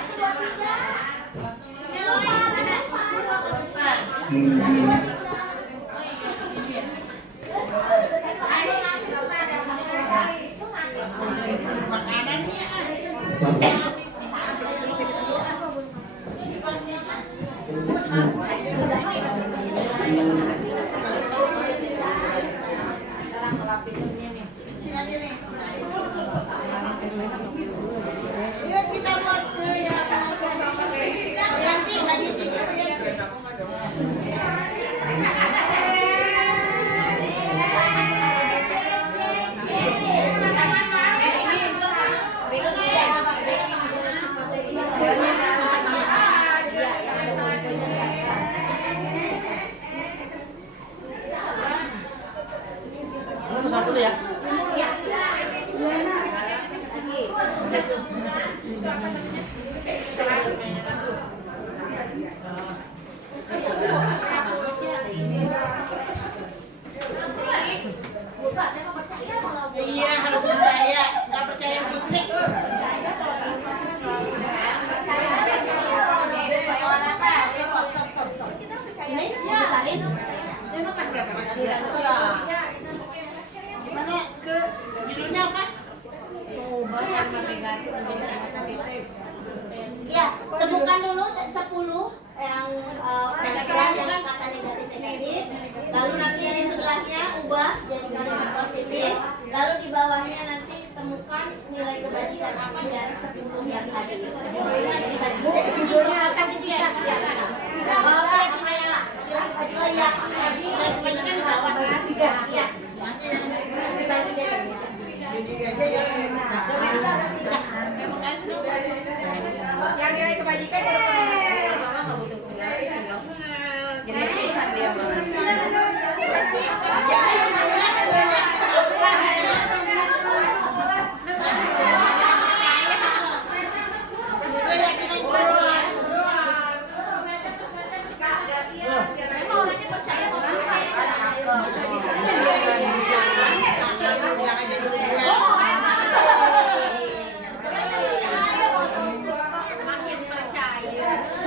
Gimana ke judulnya apa? Banyak negatif. Ya, temukan dulu 10 yang pikiran yang kata negatif. Lalu nanti yang di sebelahnya ubah jadi kalimat positif. Lalu di bawahnya nanti temukan nilai kebajikan apa dari 10 yang tadi. Judulnya akan dia. Oke, gimana? Keyakinan. Kebanyakan di bawah kan? Iya. Dibagi dari. Yang nilai kebajikan jadi pisan dia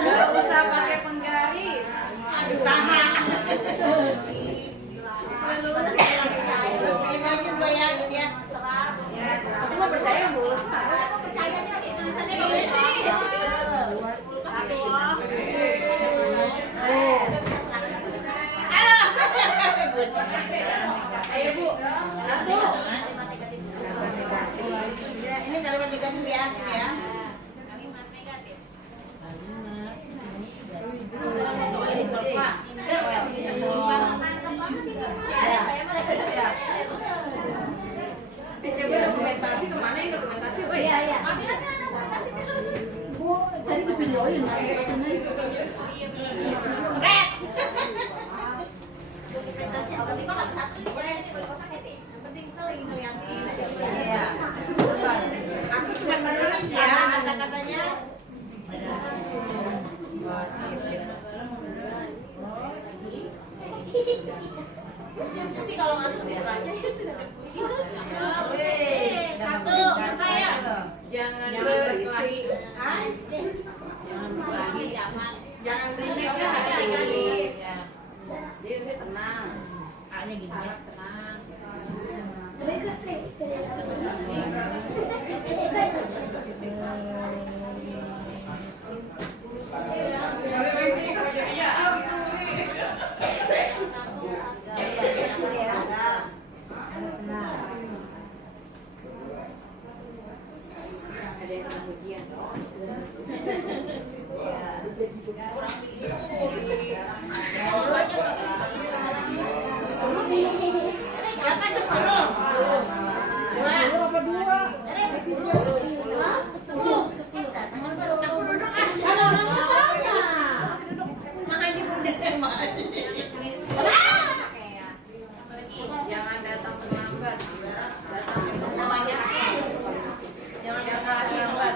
Gak usah pakai penggaris. sama. Semua percaya, Bu. Ayo, Bu. Satu. Ini kalimat negatif ya. Coba dokumentasi kemana yang dokumentasi? Oh iya. Tadi ke videoin. Aku cuma menulis ya kata-katanya. Sih kalau ngantuk tidur aja ya sudah. Satu, saya. Jangan berisik. Jangan berisik. Dia sih tenang. Hanya gini. Tenang. Ada yang kena ujian. Berapa 10? Jangan datang terlambat. Jangan terlambat.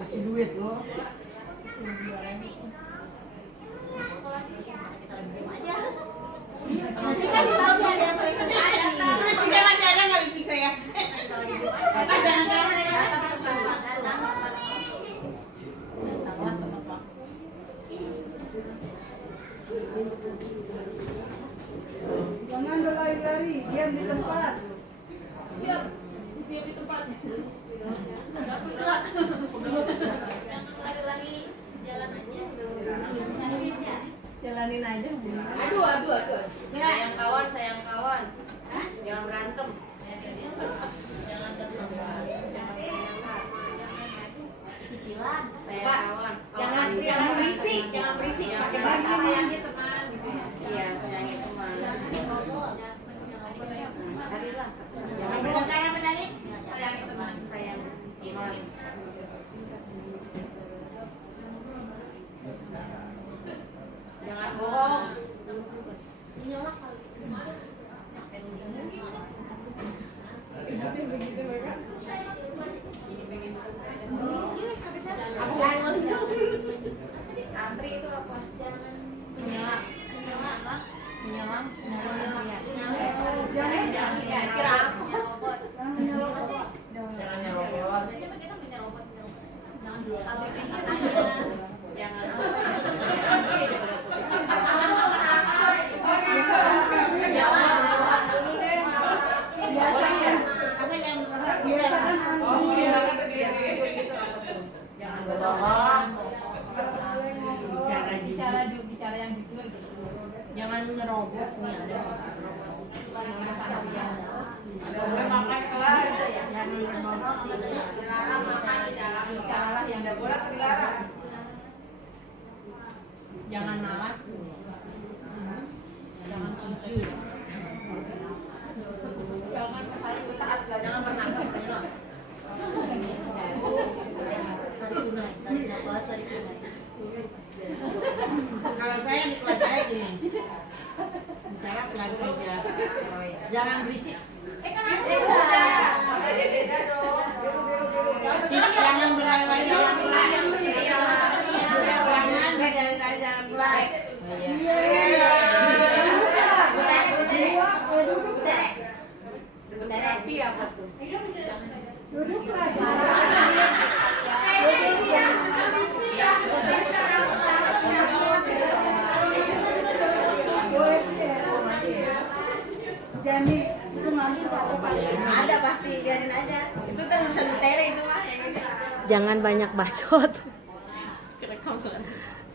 Kasih duit loh. Nanti kan di bawah ada yang presentasi. Jangan nggak licik saya. Jangan berlari-lari, diam di tempat. Diam di tempat. Jalanin aja. Aduh. Sayang kawan. Jangan berantem. Cicilan. Sayang kawan. Jangan berisik. Pakai bahasa sayangi teman. Iya, sayangi teman. Carilah. Jangan bercakap apa tadi? Sayangi teman, sayang iman. Jangan bohong. Antri itu apa? Menyelam. Kira aku. Bicara yang jujur gitu. Jangan nerobos nih ada. Makan kelas. Bicaralah yang dilarang. Jangan malas. Jangan jujur. Jangan saya sesaat jangan bernafas tadi. Kalau saya di kelas saya gini, bicara pelan saja, jangan berisik. Kan ada beda dong. Jangan berlari dalam kelas. Jangan berlari dalam kelas. Jadi itu nanti Ada pasti, biarin aja. Itu kan urusan Butere itu mah. Jangan banyak bacot.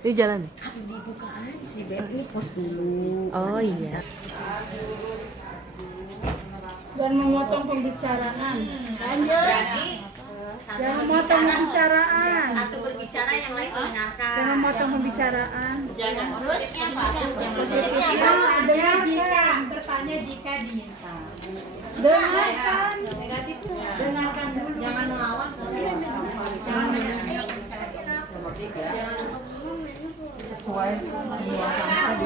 Ini jalan. Dibuka aja sih, Ben. Pos dulu. Oh iya. dan memotong pembicaraan. Berarti Jangan memotong pembicaraan. satu berbicara yang lain mendengarkan. Jangan memotong pembicaraan. Jangan positifnya apa? Yang Positifnya Jika bertanya jika diminta. Dengarkan. negatifnya. Dengarkan dulu. Jangan melawan. Sesuai buang sampah di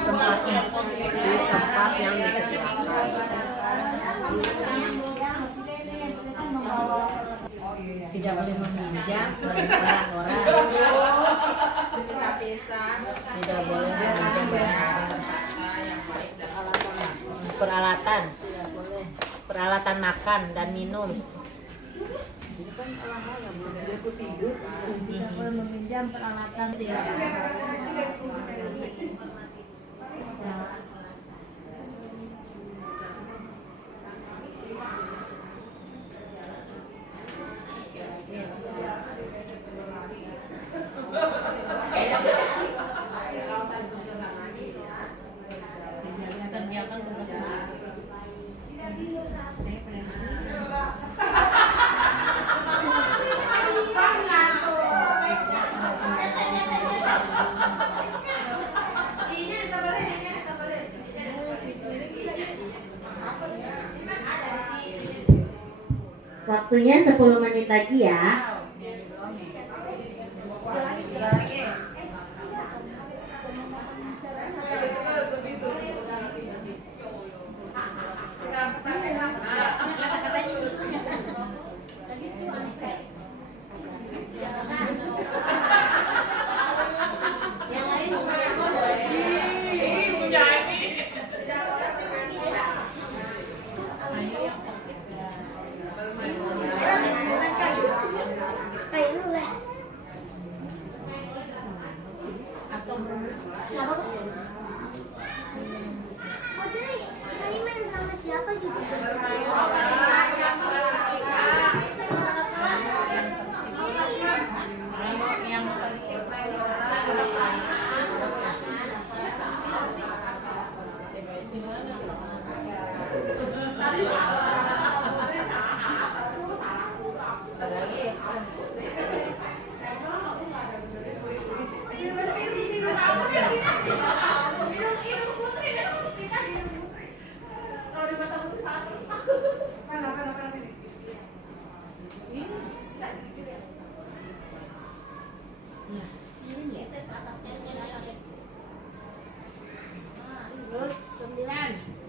tempat yang disediakan. Tidak boleh meminjam barang orang. Tidak boleh meminjam barang. Peralatan makan dan minum. Tidak boleh meminjam peralatan. Kerjakan tugasnya. Waktunya 10 menit lagi ya. Terus 9.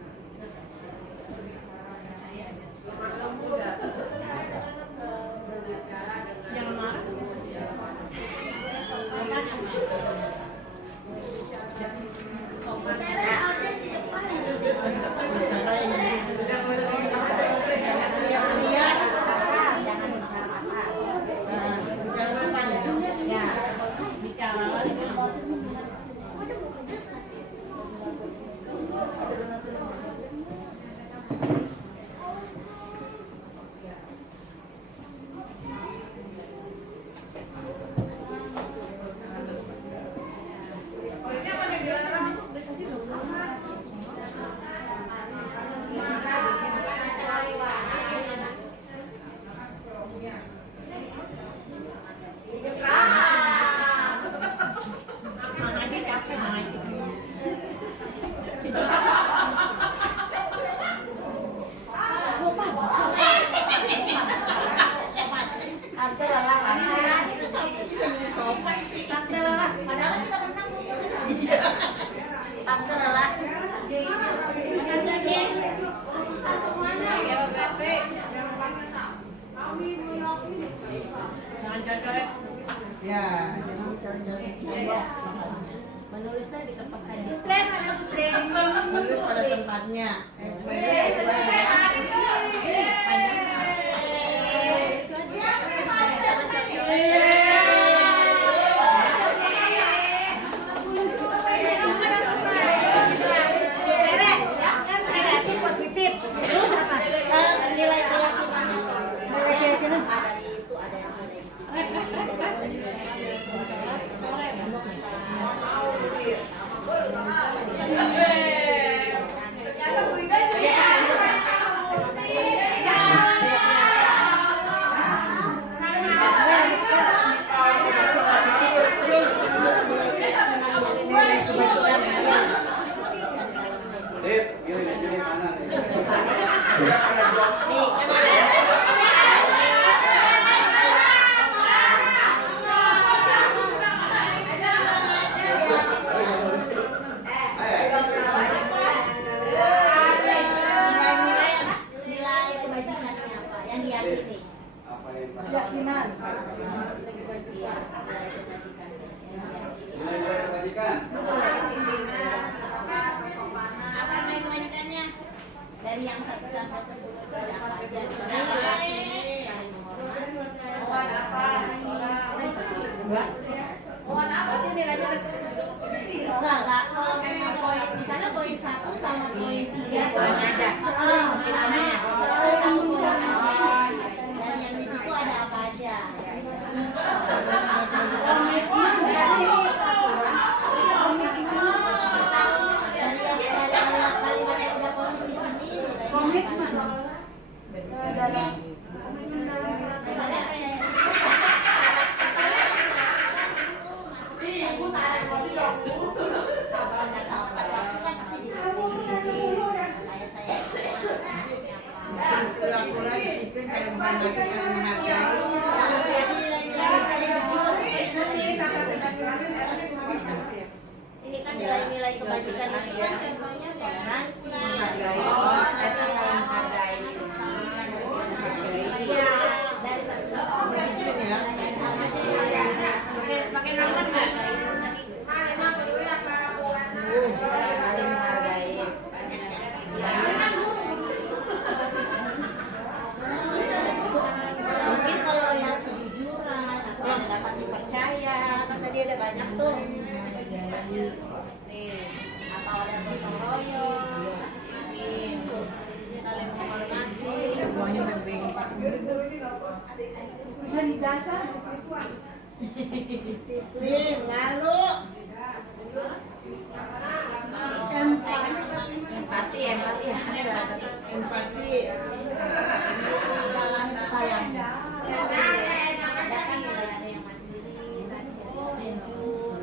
Menulisnya di tempat aja. Menulis pada tempatnya. Positif. Terus apa? Nilai keyakinannya. Nilai keyakinan ada itu, ada yang ada di situ. Nilai kebajikannya apa? Yang diyakini. Keyakinan. Apa nilai kebajikannya? Dari yang 1 sampai 10 itu ada apa aja? Enggak. Kalau memang poin di sana poin 1 sama poin 3 semuanya aja. Semuanya. Satu poin aja. Dan yang di situ ada apa aja? Dari yang kalimat yang udah positif ini ini kan nilai-nilai kebajikan itu kan contohnya toleransi, status saling menghargai. Iya, dari satu pakai nomor nggak? Saling menghargai. Mungkin kalau yang kejujuran atau yang dapat dipercaya, kan tadi ada banyak tuh. Nih, atau ada gotong royong, saling menghormati. Bisa dijasa siswa. Disiplin, lalu empati. Dalam sayang. Ada kan ada yang mandiri, jujur.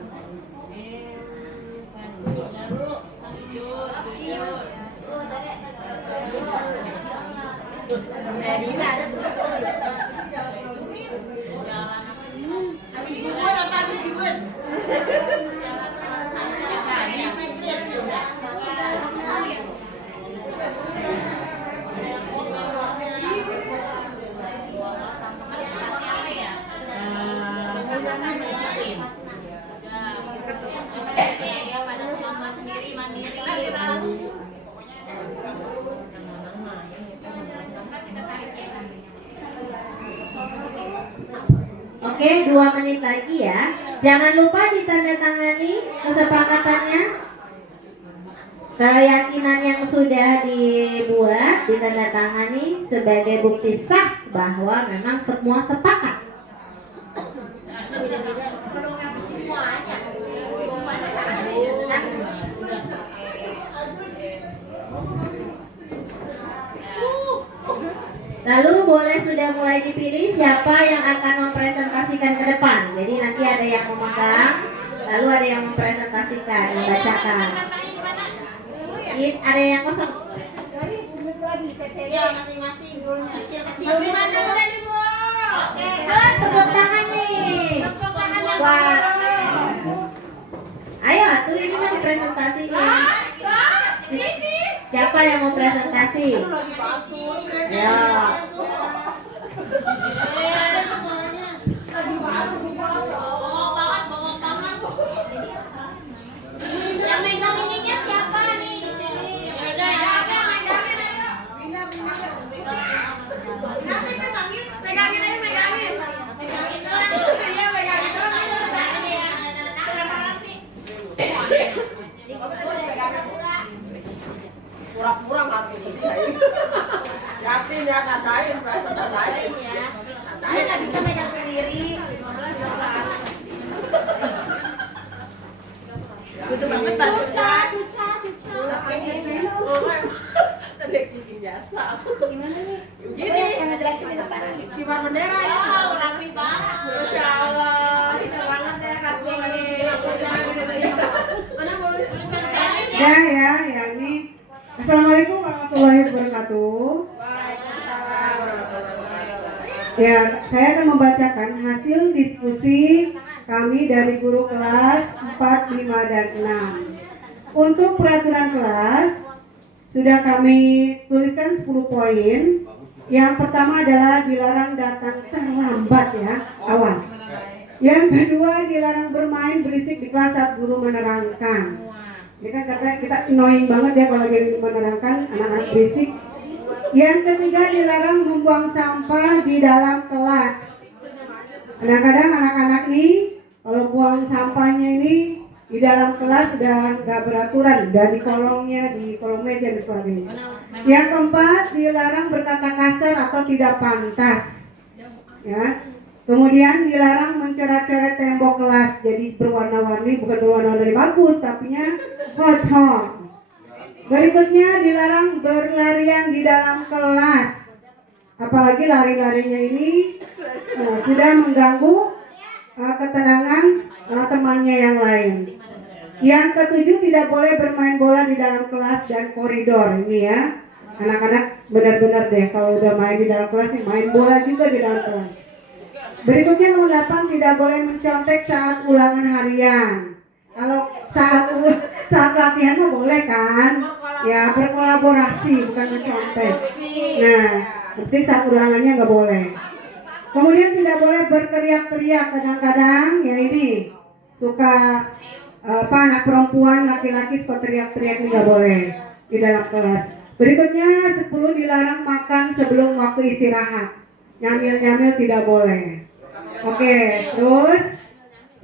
Oke, 2 menit lagi ya. Jangan lupa ditandatangani kesepakatannya. Keyakinan yang sudah dibuat ditandatangani sebagai bukti sah bahwa memang semua sepakat. Lalu boleh sudah mulai dipilih siapa yang akan mempresentasikan ke depan. Jadi nanti ada yang memegang, lalu ada yang mempresentasikan, membacakan. Ada yang kosong. Ya, masing-masing kecil-kecil. Gimana udah nih, Bu? Oke, Tepuk tangan nih. Wah. Ayo, tuh ini mah dipresentasikan. Siapa yang mau presentasi? Ya. Yakin ya, tandain, Pak. Tandain ya. Dia nggak bisa megang sendiri. 15, 12. Betul banget, Pak. Cuca. Tadi cincin jasa. Gimana nih? Gini. Yang ngejelasin di depan. Kibar bendera ya. Wow, rapi banget. Masya Allah. Ini banget ya, kasih lagi. Mana urusan saya? Ya ini. Assalamualaikum warahmatullahi wabarakatuh. Ya, saya akan membacakan hasil diskusi kami dari guru kelas 4, 5, dan 6. Untuk peraturan kelas, sudah kami tuliskan 10 poin. Yang pertama adalah dilarang datang terlambat ya, awas. Yang kedua, dilarang bermain berisik di kelas saat guru menerangkan. Ini kan katanya kita annoying banget ya kalau lagi menerangkan anak-anak berisik. Yang ketiga, dilarang membuang sampah di dalam kelas. Kadang-kadang anak-anak nih kalau buang sampahnya ini di dalam kelas sudah nggak beraturan, dan di kolong meja dan sebagainya. Yang keempat, dilarang berkata kasar atau tidak pantas. Ya. Kemudian dilarang mencoret-coret tembok kelas, jadi berwarna-warni, bukan berwarna-warni bagus, tapinya kotor. Berikutnya, dilarang berlarian di dalam kelas, apalagi lari-larinya ini sudah mengganggu ketenangan temannya yang lain. Yang ketujuh, tidak boleh bermain bola di dalam kelas dan koridor. Ini ya, anak-anak benar-benar deh kalau udah main di dalam kelas nih, main bola juga di dalam kelas. Berikutnya nomor 8, tidak boleh mencontek saat ulangan harian. Kalau saat latihan mah boleh kan? Ya, berkolaborasi bukan mencontek. Nah, berarti saat ulangannya nggak boleh. Kemudian tidak boleh berteriak-teriak. Kadang-kadang ya ini suka anak perempuan, laki-laki suka teriak-teriak, nggak boleh di dalam kelas. Berikutnya 10, dilarang makan sebelum waktu istirahat. Nyamil-nyamil tidak boleh. Oke, terus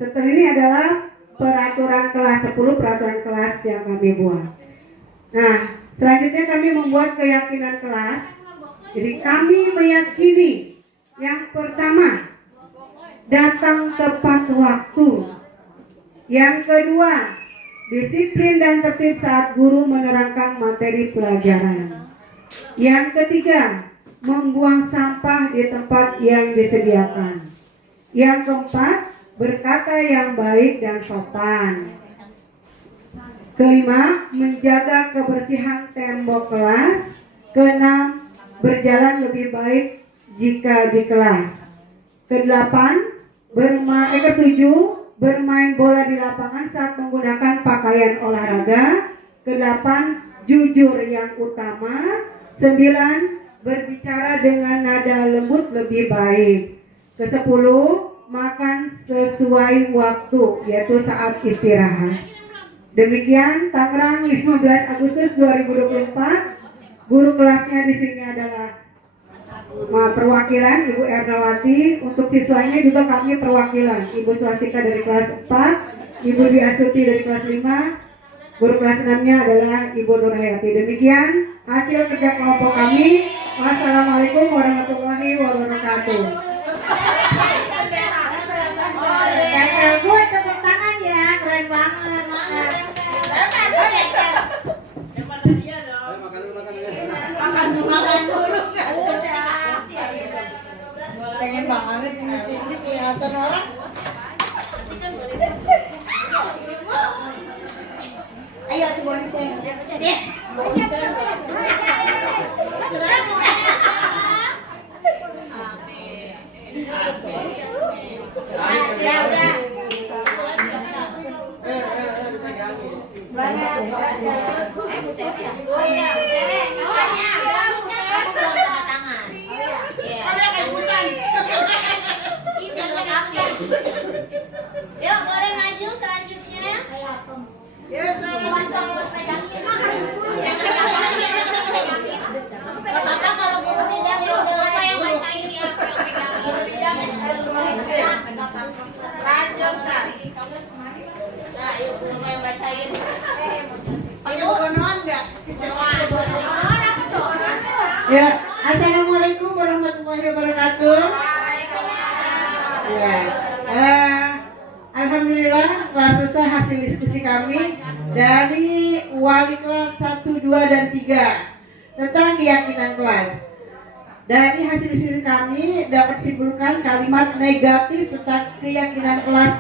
setelah ini adalah peraturan kelas, 10 peraturan kelas yang kami buat. Nah, selanjutnya kami membuat keyakinan kelas. Jadi kami meyakini yang pertama, datang tepat waktu. Yang kedua, disiplin dan tertib saat guru menerangkan materi pelajaran. Yang ketiga, membuang sampah di tempat yang disediakan. Yang keempat, berkata yang baik dan sopan. Kelima, menjaga kebersihan tembok kelas. Keenam, berjalan lebih baik jika di kelas. Ketujuh, bermain bola di lapangan saat menggunakan pakaian olahraga. Kedelapan, jujur yang utama. 9, berbicara dengan nada lembut lebih baik. Ke-10, makan sesuai waktu, yaitu saat istirahat. Demikian Tangerang 15 Agustus 2024. Guru kelasnya di sini adalah perwakilan Ibu Ernawati. Untuk siswanya juga kami perwakilan Ibu Swastika dari kelas 4, Ibu Dwi Astuti dari kelas 5. Guru kelas 6-nya adalah Ibu Nurhayati. Demikian hasil kerja kelompok kami. Wassalamualaikum warahmatullahi wabarakatuh. Gue tepuk tangan ya, keren banget. Makan dulu. Pengen banget ini kelihatan orang. Ayo tuh bonceng. Yuk, boleh maju selanjutnya. Bapak kalau guru bidang ya udah Bapak yang bacain ya. Guru bidang yang lanjut kan. Nah, yuk Bapak yang bacain. Pakai bogonon enggak? Bogonon apa? Ya, assalamualaikum warahmatullahi wabarakatuh. Ya, alhamdulillah telah selesai hasil diskusi kami dari wali kelas 1, 2, dan 3 tentang keyakinan kelas. Dari hasil diskusi kami dapat disimpulkan kalimat negatif tentang keyakinan kelas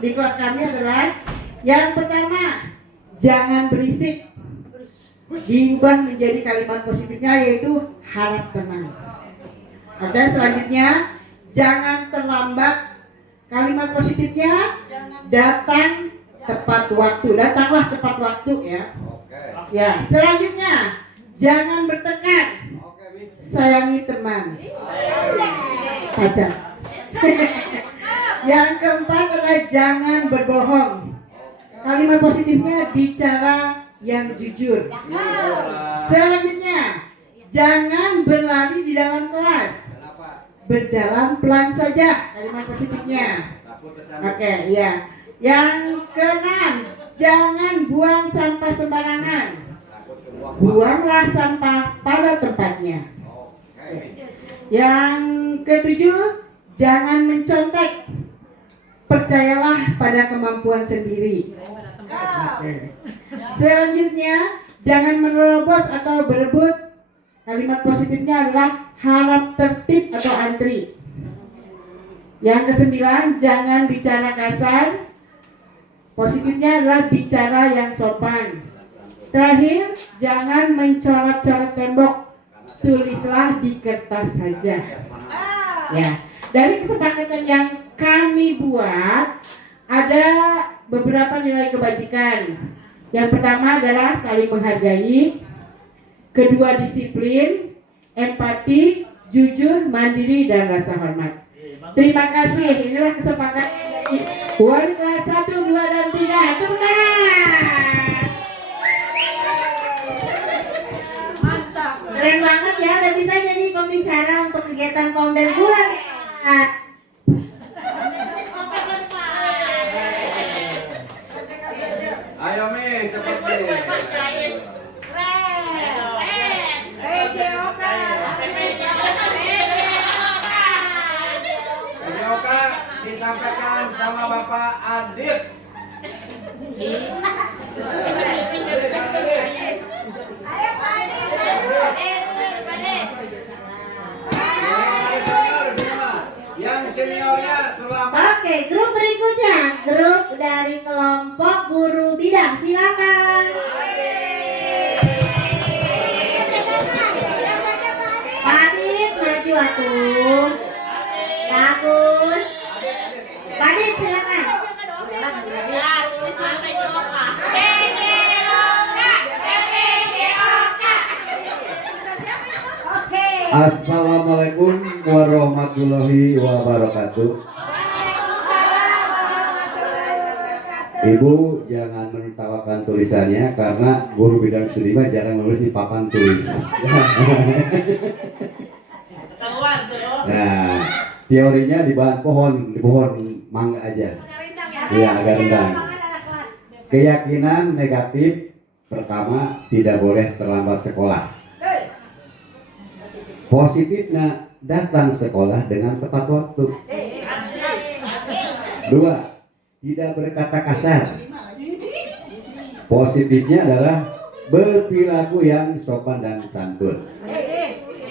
di kelas kami adalah yang pertama, jangan berisik. Diubah menjadi kalimat positifnya yaitu harap tenang. Dan selanjutnya, jangan terlambat. Kalimat positifnya datang tepat waktu. Datanglah tepat waktu ya. Ya, selanjutnya jangan bertengkar. Sayangi teman. Pacar. Yang keempat adalah jangan berbohong. Kalimat positifnya bicara yang jujur. Selanjutnya, jangan berlari di dalam kelas. Berjalan pelan saja. Kalimat positifnya. Oke, ya. Yang keenam, jangan buang sampah sembarangan. Buanglah sampah pada tempatnya. Yang ketujuh, jangan mencontek. Percayalah pada kemampuan sendiri. Selanjutnya, jangan menerobos atau berebut. Kalimat positifnya adalah harap tertib atau antri. Yang kesembilan, jangan bicara kasar. Positifnya adalah bicara yang sopan. Terakhir, jangan mencoret-coret tembok. Tulislah di kertas saja. Ya, dari kesepakatan yang kami buat ada beberapa nilai kebajikan. Yang pertama adalah saling menghargai, kedua disiplin, empati, jujur, mandiri, dan rasa hormat. Terima kasih. Inilah kesepakatan dari wali kelas 1, 2, dan 3. Tepuk tangan. Mantap. Keren banget ya, udah bisa jadi pembicara untuk kegiatan Kombel bulan. Ayo Mi, seperti Oka disampaikan sama Bapak Adit. Ayo Pak Adit. Yang seniornya terlambat. Oke, grup berikutnya, grup dari kelompok guru bidang, silakan. Pak Adit, maju atuh. Bagus. Pak Adit, silakan. Assalamualaikum warahmatullahi wabarakatuh. Ibu jangan menertawakan tulisannya karena guru bidang studi jarang menulis di papan tulis. Nah, teorinya di pohon mangga aja. Iya, agak rendah. Keyakinan negatif pertama, tidak boleh terlambat sekolah. Positifnya datang sekolah dengan tepat waktu. 2, tidak berkata kasar. Positifnya adalah berperilaku yang sopan dan santun. 3,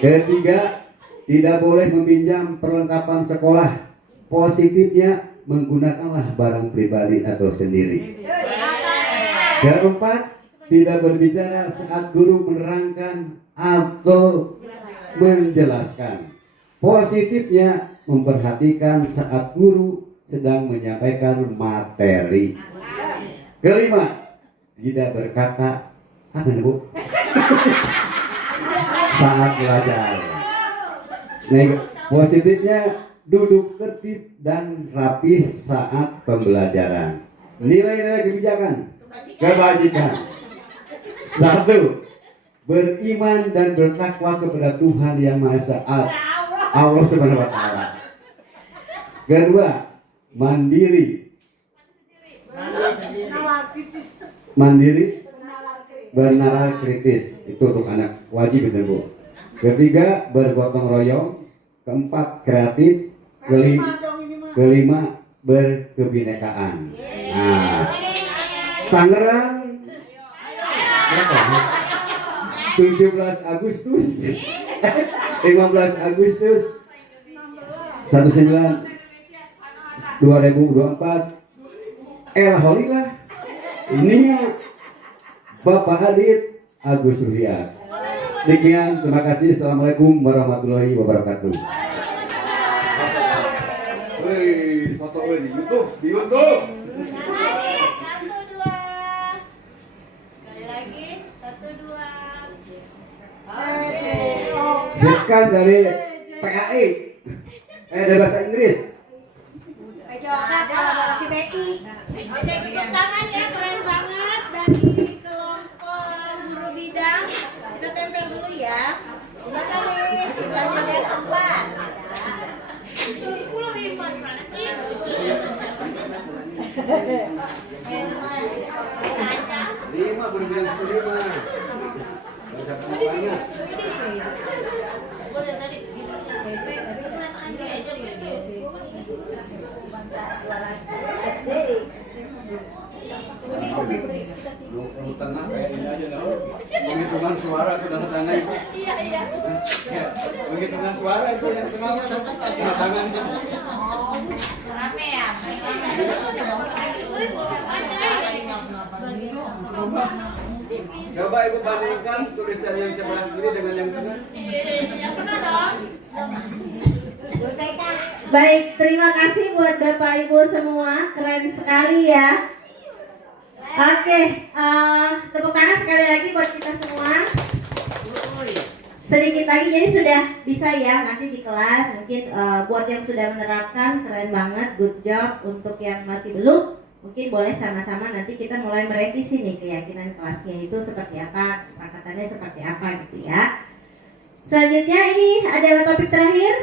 tidak boleh meminjam perlengkapan sekolah. Positifnya menggunakanlah barang pribadi atau sendiri. 4, tidak berbicara saat guru menerangkan atau menjelaskan. Positifnya memperhatikan saat guru sedang menyampaikan materi. 5, tidak berkata apa nih Bu? Saat belajar. Positifnya duduk tertib dan rapih saat pembelajaran. Nilai-nilai kebajikan. 1, beriman dan bertakwa kepada Tuhan Yang Maha Esa, Allah Subhanahu wa Ta'ala. 2, mandiri, bernalar kritis. Itu untuk anak wajib itu Bu. ketiga bergotong royong, keempat kreatif, kelima berkebinekaan. Nah, Tangerang 17 Agustus 15 Agustus 2024 alhamdulillah ininya Bapak Adit Agus Ruhyat. Demikian, terima kasih. Assalamualaikum warahmatullahi wabarakatuh. Wih, foto di YouTube, di YouTube. Adit, 1, 2. Sekali lagi, 1, 2. Silakan dari PAI. Dari bahasa Inggris. Ada si BI. Oke, tepuk tangan ya, keren banget dari kelompok guru bidang. Kita tempel dulu ya. Masih belajar dari tempat. 10-5 gimana? Lima berbilang 5. Tengah kayak ini aja dong. Penghitungan suara itu tanda tangan itu. Iya. Ya, penghitungan suara itu yang tengah tanda tangan. Rame ya. Coba Ibu bandingkan tulisan yang sebelah kiri dengan yang tengah. Yang benar dong. Baik, terima kasih buat Bapak Ibu semua, keren sekali ya. Oke, tepuk tangan sekali lagi buat kita semua. Sedikit lagi, jadi sudah bisa ya nanti di kelas. Mungkin buat yang sudah menerapkan, keren banget, good job. Untuk yang masih belum, mungkin boleh sama-sama nanti kita mulai merevisi nih keyakinan kelasnya itu seperti apa, kesepakatannya seperti apa gitu ya. Selanjutnya ini adalah topik terakhir,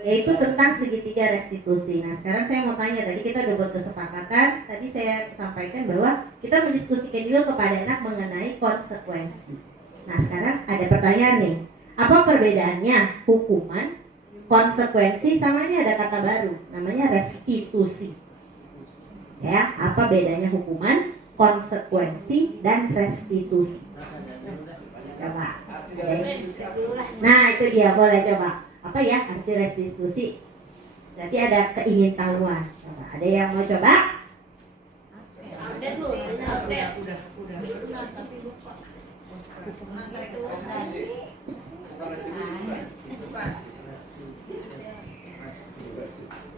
yaitu tentang segitiga restitusi. Nah sekarang saya mau tanya, tadi kita udah buat kesepakatan, tadi saya sampaikan bahwa kita mendiskusikan juga kepada anak mengenai konsekuensi. Nah sekarang ada pertanyaan nih, apa perbedaannya hukuman, konsekuensi, sama ini ada kata baru, namanya restitusi. Ya, apa bedanya hukuman, konsekuensi, dan restitusi? Coba. Nah itu dia, boleh coba. Apa ya arti restitusi? Berarti ada keingintahuan. Coba, ada yang mau coba?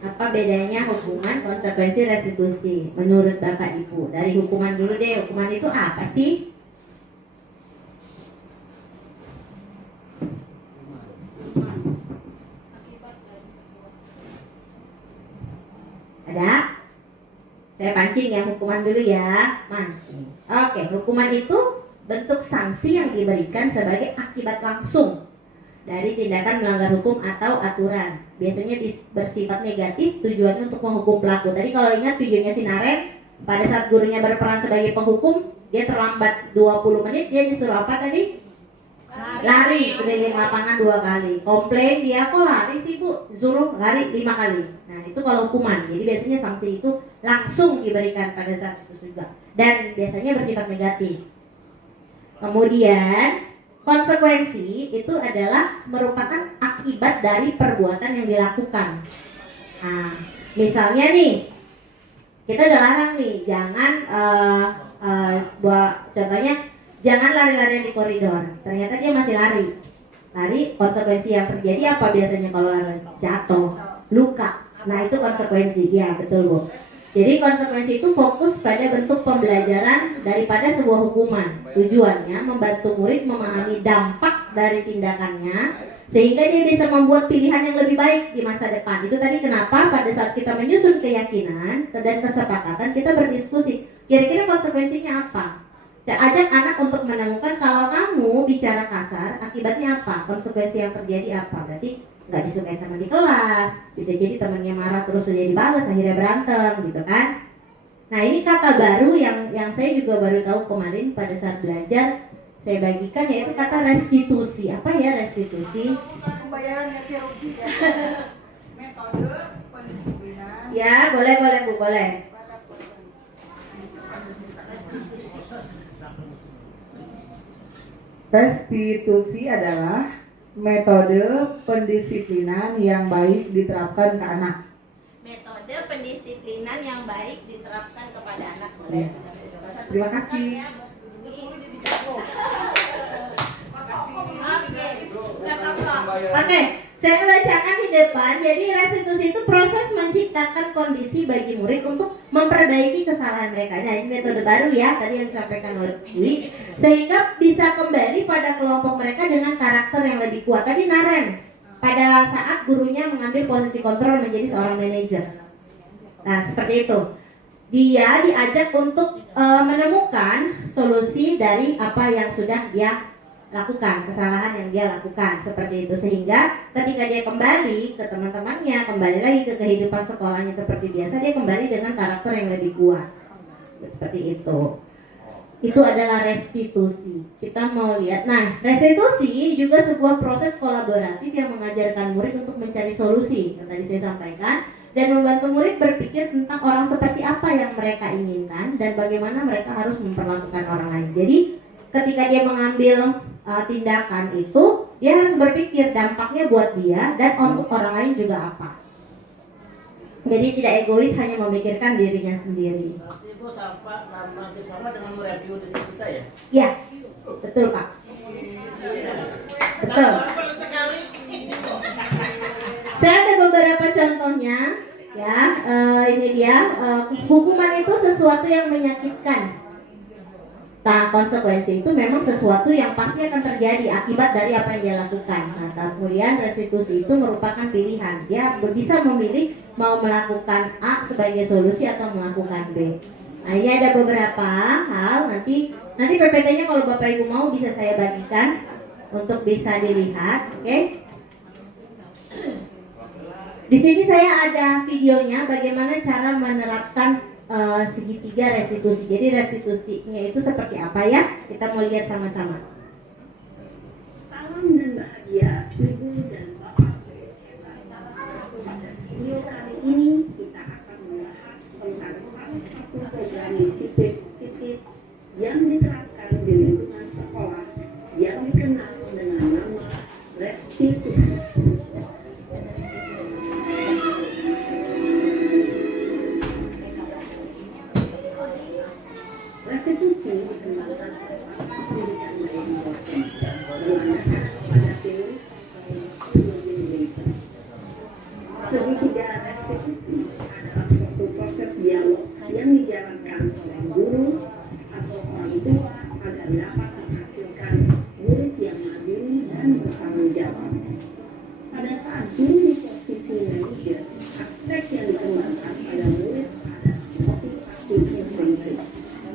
Apa bedanya hukuman, konsekuensi, restitusi? Menurut Bapak Ibu, dari hukuman dulu deh. Hukuman itu apa sih? Ada? Saya pancing ya hukuman dulu ya. Mancing. Oke, hukuman itu bentuk sanksi yang diberikan sebagai akibat langsung dari tindakan melanggar hukum atau aturan. Biasanya bersifat negatif, tujuannya untuk menghukum pelaku. Tadi kalau ingat videonya si Naren, pada saat gurunya berperan sebagai penghukum, dia terlambat 20 menit, dia disuruh apa tadi? Lari keliling lapangan 2 kali. Komplain dia, kok lari sih Bu? Suruh lari 5 kali. Nah itu kalau hukuman. Jadi biasanya sanksi itu langsung diberikan pada saat itu juga. Dan biasanya bersifat negatif. Kemudian konsekuensi itu adalah merupakan akibat dari perbuatan yang dilakukan. Nah misalnya nih, kita udah larang nih, jangan contohnya jangan lari-larian di koridor. Ternyata dia masih lari. Lari, konsekuensi yang terjadi apa biasanya kalau lari? Jatuh, luka. Nah itu konsekuensi. Ya betul Bu. Jadi konsekuensi itu fokus pada bentuk pembelajaran daripada sebuah hukuman. Tujuannya membantu murid memahami dampak dari tindakannya sehingga dia bisa membuat pilihan yang lebih baik di masa depan. Itu tadi kenapa pada saat kita menyusun keyakinan dan kesepakatan kita berdiskusi. Kira-kira konsekuensinya apa? Ajak anak untuk menemukan kalau kamu bicara kasar, akibatnya apa? Konsekuensi yang terjadi apa? Berarti nggak disukai teman di kelas, bisa jadi temannya marah terus sudah dibalas, akhirnya berantem gitu kan? Nah ini kata baru yang saya juga baru tahu kemarin pada saat belajar saya bagikan yaitu kata restitusi. Apa ya restitusi? Pembayaran ganti rugi ya. Metode pendisiplinan. Ya, boleh Bu, boleh. Restitusi adalah metode pendisiplinan yang baik diterapkan ke anak. Metode pendisiplinan yang baik diterapkan kepada anak. Boleh. Terima kasih. Oke, saya bacakan di depan. Jadi restitusi itu proses menciptakan kondisi bagi murid untuk memperbaiki kesalahan mereka. Nah, ini metode baru ya, tadi yang disampaikan oleh Dwi, sehingga bisa kembali pada kelompok mereka dengan karakter yang lebih kuat. Tadi Naren, pada saat gurunya mengambil posisi kontrol menjadi seorang manajer. Nah, seperti itu. Dia diajak untuk menemukan solusi dari apa yang sudah dia lakukan, kesalahan yang dia lakukan, seperti itu. Sehingga ketika dia kembali ke teman-temannya, kembali lagi ke kehidupan sekolahnya seperti biasa, dia kembali dengan karakter yang lebih kuat. Seperti itu. Itu adalah restitusi. Kita mau lihat. Nah, restitusi juga sebuah proses kolaboratif yang mengajarkan murid untuk mencari solusi, yang tadi saya sampaikan, dan membantu murid berpikir tentang orang seperti apa yang mereka inginkan dan bagaimana mereka harus memperlakukan orang lain. Jadi ketika dia mengambil tindakan itu, dia harus berpikir dampaknya buat dia dan untuk orang lain juga apa. Jadi tidak egois hanya memikirkan dirinya sendiri. Itu sama dengan mereview diri kita ya? Ya, betul Pak. Betul. Saya ada beberapa contohnya, ya. Ini dia. Hukuman itu sesuatu yang menyakitkan. Nah, konsekuensi itu memang sesuatu yang pasti akan terjadi akibat dari apa yang dia lakukan. Nah, kemudian restitusi itu merupakan pilihan. Dia bisa memilih mau melakukan A sebagai solusi atau melakukan B. Nah, ini ada beberapa hal. Nanti PPT-nya kalau Bapak Ibu mau bisa saya bagikan untuk bisa dilihat, oke? Di sini saya ada videonya bagaimana cara menerapkan segitiga restitusi. Jadi restitusinya itu seperti apa ya? Kita mau lihat sama-sama. Salam dan bahagia Ibu dan Bapak. Pada video kali ini kita akan membahas tentang salah satu program disiplin positif yang diterapkan di lingkungan sekolah yang dikenal dengan nama restitusi. Restitusi dikembangkan oleh pendidikan dari dosen berlandaskan pada teori psikologi. Segitiga restitusi adalah suatu proses dialog yang dijalankan oleh guru atau orang tua agar dapat menghasilkan murid yang mandiri dan bertanggung jawab. Pada saat guru di posisi manajer, aspek yang dikembangkan pada murid adalah motivasi intrinsik,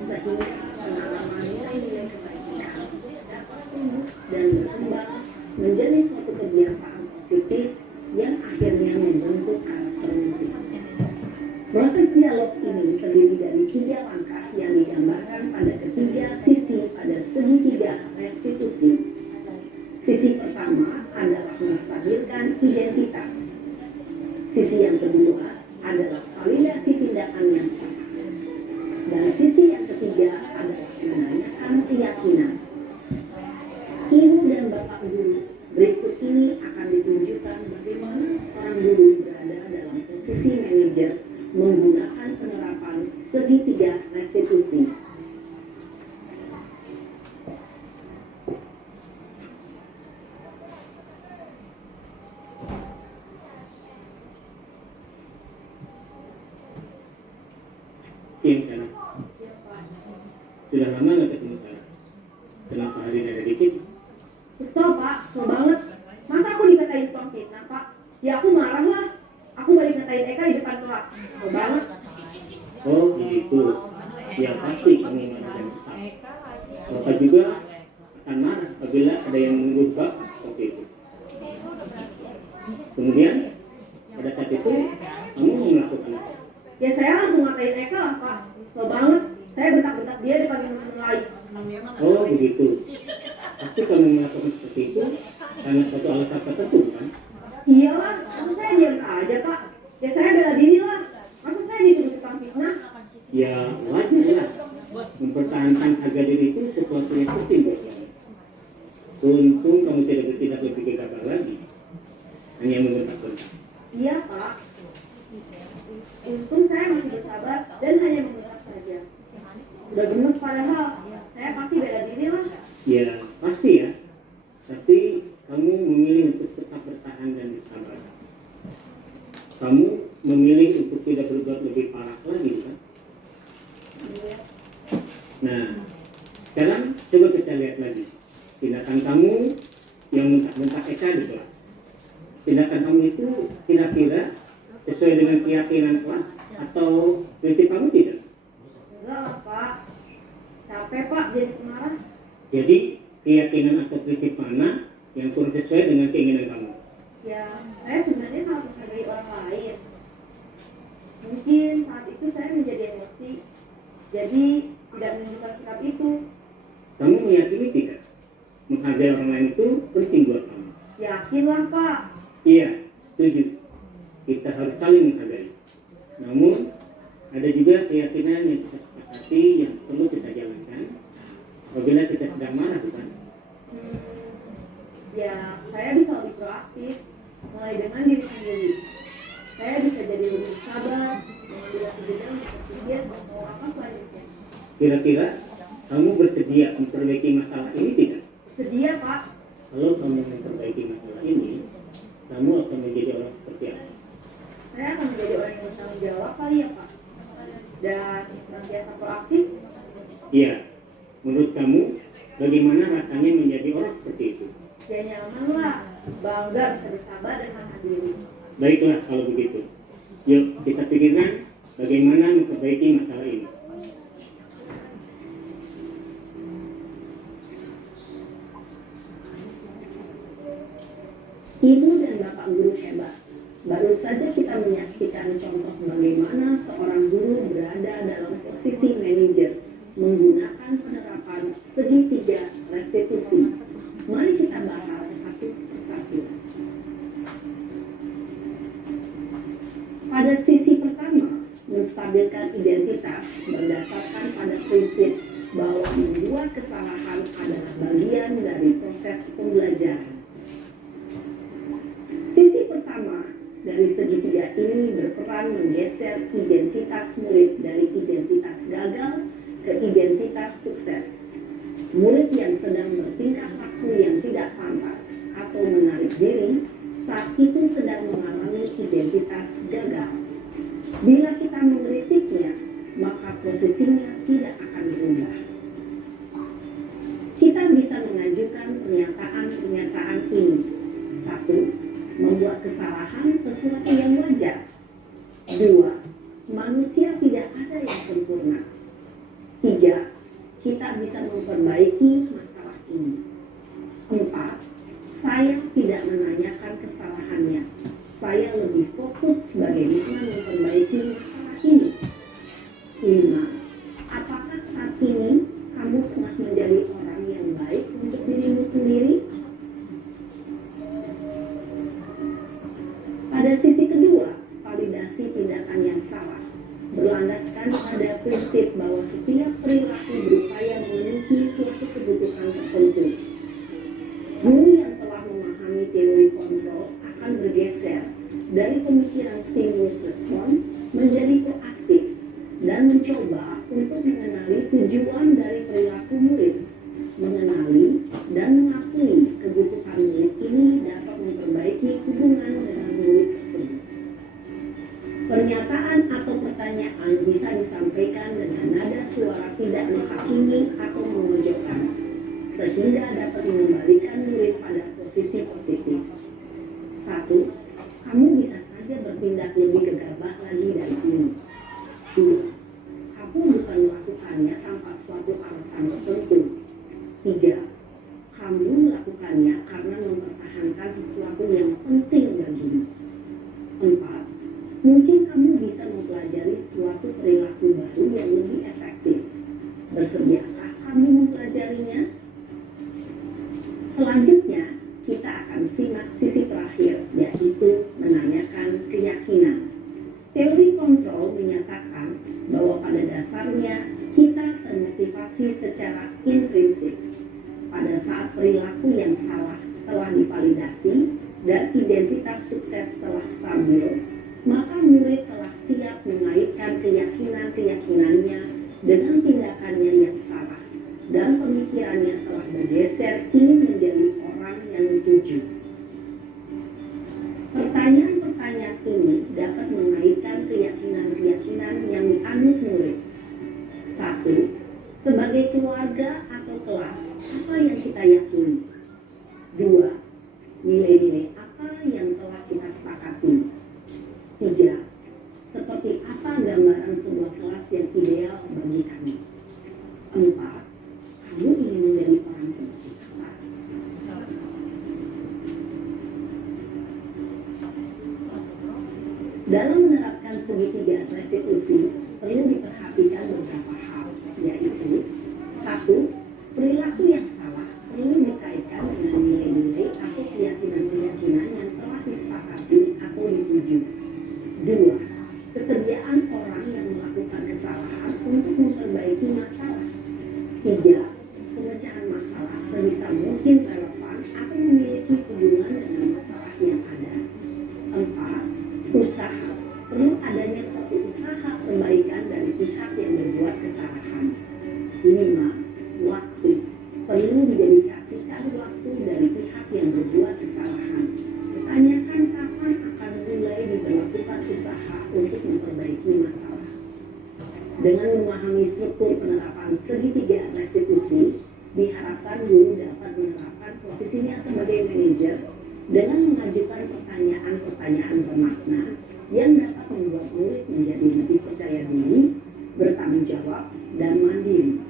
sehingga pengalaman nilai-nilai kebaikan dapat tumbuh dan berkembang menjadi suatu kebiasaan positif yang akhirnya membentuk karakter murid. Proses dialog ini terdiri dari 3 langkah yang digambarkan pada ketiga sisi pada segitiga restitusi. Sisi pertama adalah menstabilkan identitas. Sisi yang kedua adalah validasi tindakan yang salah. Dan sisi yang ketiga adalah menanyakan keyakinan. Ibu dan Bapak guru, berikut ini akan ditunjukkan bagaimana seorang guru berada dalam posisi manajer menggunakan penerapan segitiga restitusi. Sana. Sudah lama nggak ketemu sana? Kenapa hari ini ada dikit? Kesel Pak, kesel banget. Masa aku dikatain tukang fitnah Pak? Ya aku marah lah. Aku balik ngatain Eka di depan kelas. Kesel banget. Oh gitu. Ya pasti kamu marah dan kesal. Bapak juga akan marah apabila ada yang menegur Bapak seperti itu. Kemudian pada saat itu kamu mau melakukan apa? Ya saya langsung ngatain Eka lah Pak. Kesel banget. Saya bentak-bentak dia depan teman-teman lain. Oh begitu. melakukan seperti itu karena suatu alasan tertentu kan? Iya lah, maksud saya diam aja Pak. Ya saya bela diri lah. Maksud saya dituduh tukang fitnah. Ya wajar lah. Mempertahankan harga diri itu sesuatu yang penting buat kamu. Untung kamu tidak bertindak lebih gegabah lagi. Hanya membentak-bentak. Iya Pak. Untung saya masih bersabar dan hanya membentak saja. Udah gemes padahal. Saya pasti bela diri lah. Ya pasti ya. Tapi kamu memilih untuk tetap bertahan dan bersabar. Kamu memilih untuk tidak berbuat lebih parah lagi kan? Nah, sekarang coba kita lihat lagi tindakan kamu yang bentak-bentak Eka di kelas. Tindakan kamu itu kira-kira sesuai dengan keyakinan kelas atau prinsip kamu tidak? Enggak lah Pak. Capek Pak jadi semarah. Jadi keyakinan atau prinsip mana yang kurang sesuai dengan keinginan kamu? Ya, saya sebenarnya harus menghargai orang lain. Mungkin saat itu saya menjadi emosi, jadi tidak menunjukkan sikap itu. Kamu meyakini tidak? Menghargai orang lain itu penting buat kamu. Yakin lah Pak. Iya, setuju. Kita harus saling menghargai. Namun, ada juga keyakinan yang kita sepakati yang perlu kita jalankan apabila kita sedang marah, bukan? Ya, saya bisa lebih proaktif, mulai dengan diri sendiri. Saya bisa jadi lebih sabar, mengambil jeda untuk berpikir mau apa selanjutnya. Kira-kira kamu bersedia memperbaiki masalah ini tidak? Sedia Pak. Kalau kamu memperbaiki masalah ini, kamu akan menjadi orang seperti apa? Saya akan menjadi orang yang bertanggung jawab kali ya Pak. Dan senantiasa proaktif. Iya. Menurut kamu, bagaimana rasanya menjadi orang seperti itu? Ya nyaman lah, bangga bisa bersabar dan menahan diri. Baiklah kalau begitu. Yuk kita pikirkan bagaimana memperbaiki masalah ini. Ibu dan Bapak guru hebat. Baru saja kita menyaksikan contoh bagaimana seorang guru berada dalam posisi manajer menggunakan penerapan segitiga restitusi. Mari kita bahas satu persatu. Pada sisi pertama, menstabilkan identitas berdasarkan pada prinsip bahwa membuat kesalahan adalah bagian dari proses pembelajaran. Sisi pertama dari segitiga ini berperan menggeser identitas murid dari identitas gagal ke identitas sukses. Murid yang sedang bertingkah laku yang tidak pantas atau menarik diri saat itu sedang mengalami identitas gagal. Bila kita mengkritiknya, maka posisinya tidak akan berubah. Kita bisa mengajukan pernyataan-pernyataan ini. 1. Membuat kesalahan sesuatu yang wajar. 2. Manusia tidak ada yang sempurna. 3. Kita bisa memperbaiki masalah ini. 4. Saya tidak menanyakan kesalahannya. Saya lebih fokus bagaimana memperbaiki masalah ini. 5. Apakah saat ini kamu telah menjadi orang yang baik untuk dirimu sendiri? Pada sisi kedua, validasi tindakan yang salah berlandaskan pada prinsip bahwa setiap perilaku berupaya memenuhi suatu kebutuhan tertentu. Guru yang telah memahami teori kontrol akan bergeser dari pemikiran stimulus respon menjadi proaktif dan mencoba untuk mengenali tujuan dari perilaku murid, mengenali dan mengakui kebutuhan murid ini dapat memperbaiki hubungan dengan murid tersebut. Pernyataan atau pertanyaan bisa disampaikan dengan nada suara tidak menghakimi atau memojokkan, sehingga dapat mengembalikan murid pada posisi positif. 1. Kamu bisa saja bertindak lebih gegabah lagi dari ini. 2. Kamu bukan melakukannya tanpa suatu alasan tertentu. 3. Kamu melakukannya karena mempertahankan sesuatu yang penting bagimu. 4. Mungkin kamu bisa mempelajari suatu perilaku baru yang lebih efektif. Bersediakah kamu mempelajarinya? kita akan simak sisi terakhir, yaitu menanyakan keyakinan. Teori kontrol menyatakan bahwa pada dasarnya kita termotivasi secara intrinsik. Pada saat perilaku yang salah telah divalidasi dan identitas sukses telah stabil, maka murid telah siap mengaitkan keyakinan-keyakinannya dengan tindakannya yang salah, dan pemikirannya telah bergeser ingin menjadi orang yang dituju. Pertanyaan-pertanyaan ini dapat mengaitkan keyakinan-keyakinan yang dianut murid. 1. Sebagai keluarga atau kelas, apa yang kita yakini? 2. Nilai-nilai apa yang telah kita sepakati? 3. Seperti apa gambaran sebuah kelas yang ideal bagi kami? 4. Kamu ingin menjadi orang seperti apa? Dalam menerapkan segitiga restitusi, perlu diperhatikan beberapa hal, yaitu 1. Perilaku yang salah perlu dikaitkan dengan nilai-nilai atau keyakinan-keyakinan yang telah disepakati atau dituju. 2. Kesediaan orang yang melakukan kesalahan untuk memperbaiki masalah. 3. Pemecahan masalah sebisa mungkin relevan atau memiliki hubungan dengan masalah yang ada. 4. Usaha. Perlu adanya suatu usaha perbaikan dari pihak yang berbuat kesalahan. 5. Waktu. Perlu didedikasikan waktu dari pihak yang berbuat kesalahan. Tanyakan kapan akan mulai diberlakukan usaha untuk memperbaiki masalah. Dengan memahami struktur penerapan segitiga restitusi, diharapkan guru dapat menerapkan posisinya sebagai manajer dengan mengajukan pertanyaan-pertanyaan bermakna yang dapat membuat murid menjadi lebih percaya diri, bertanggung jawab, dan mandiri.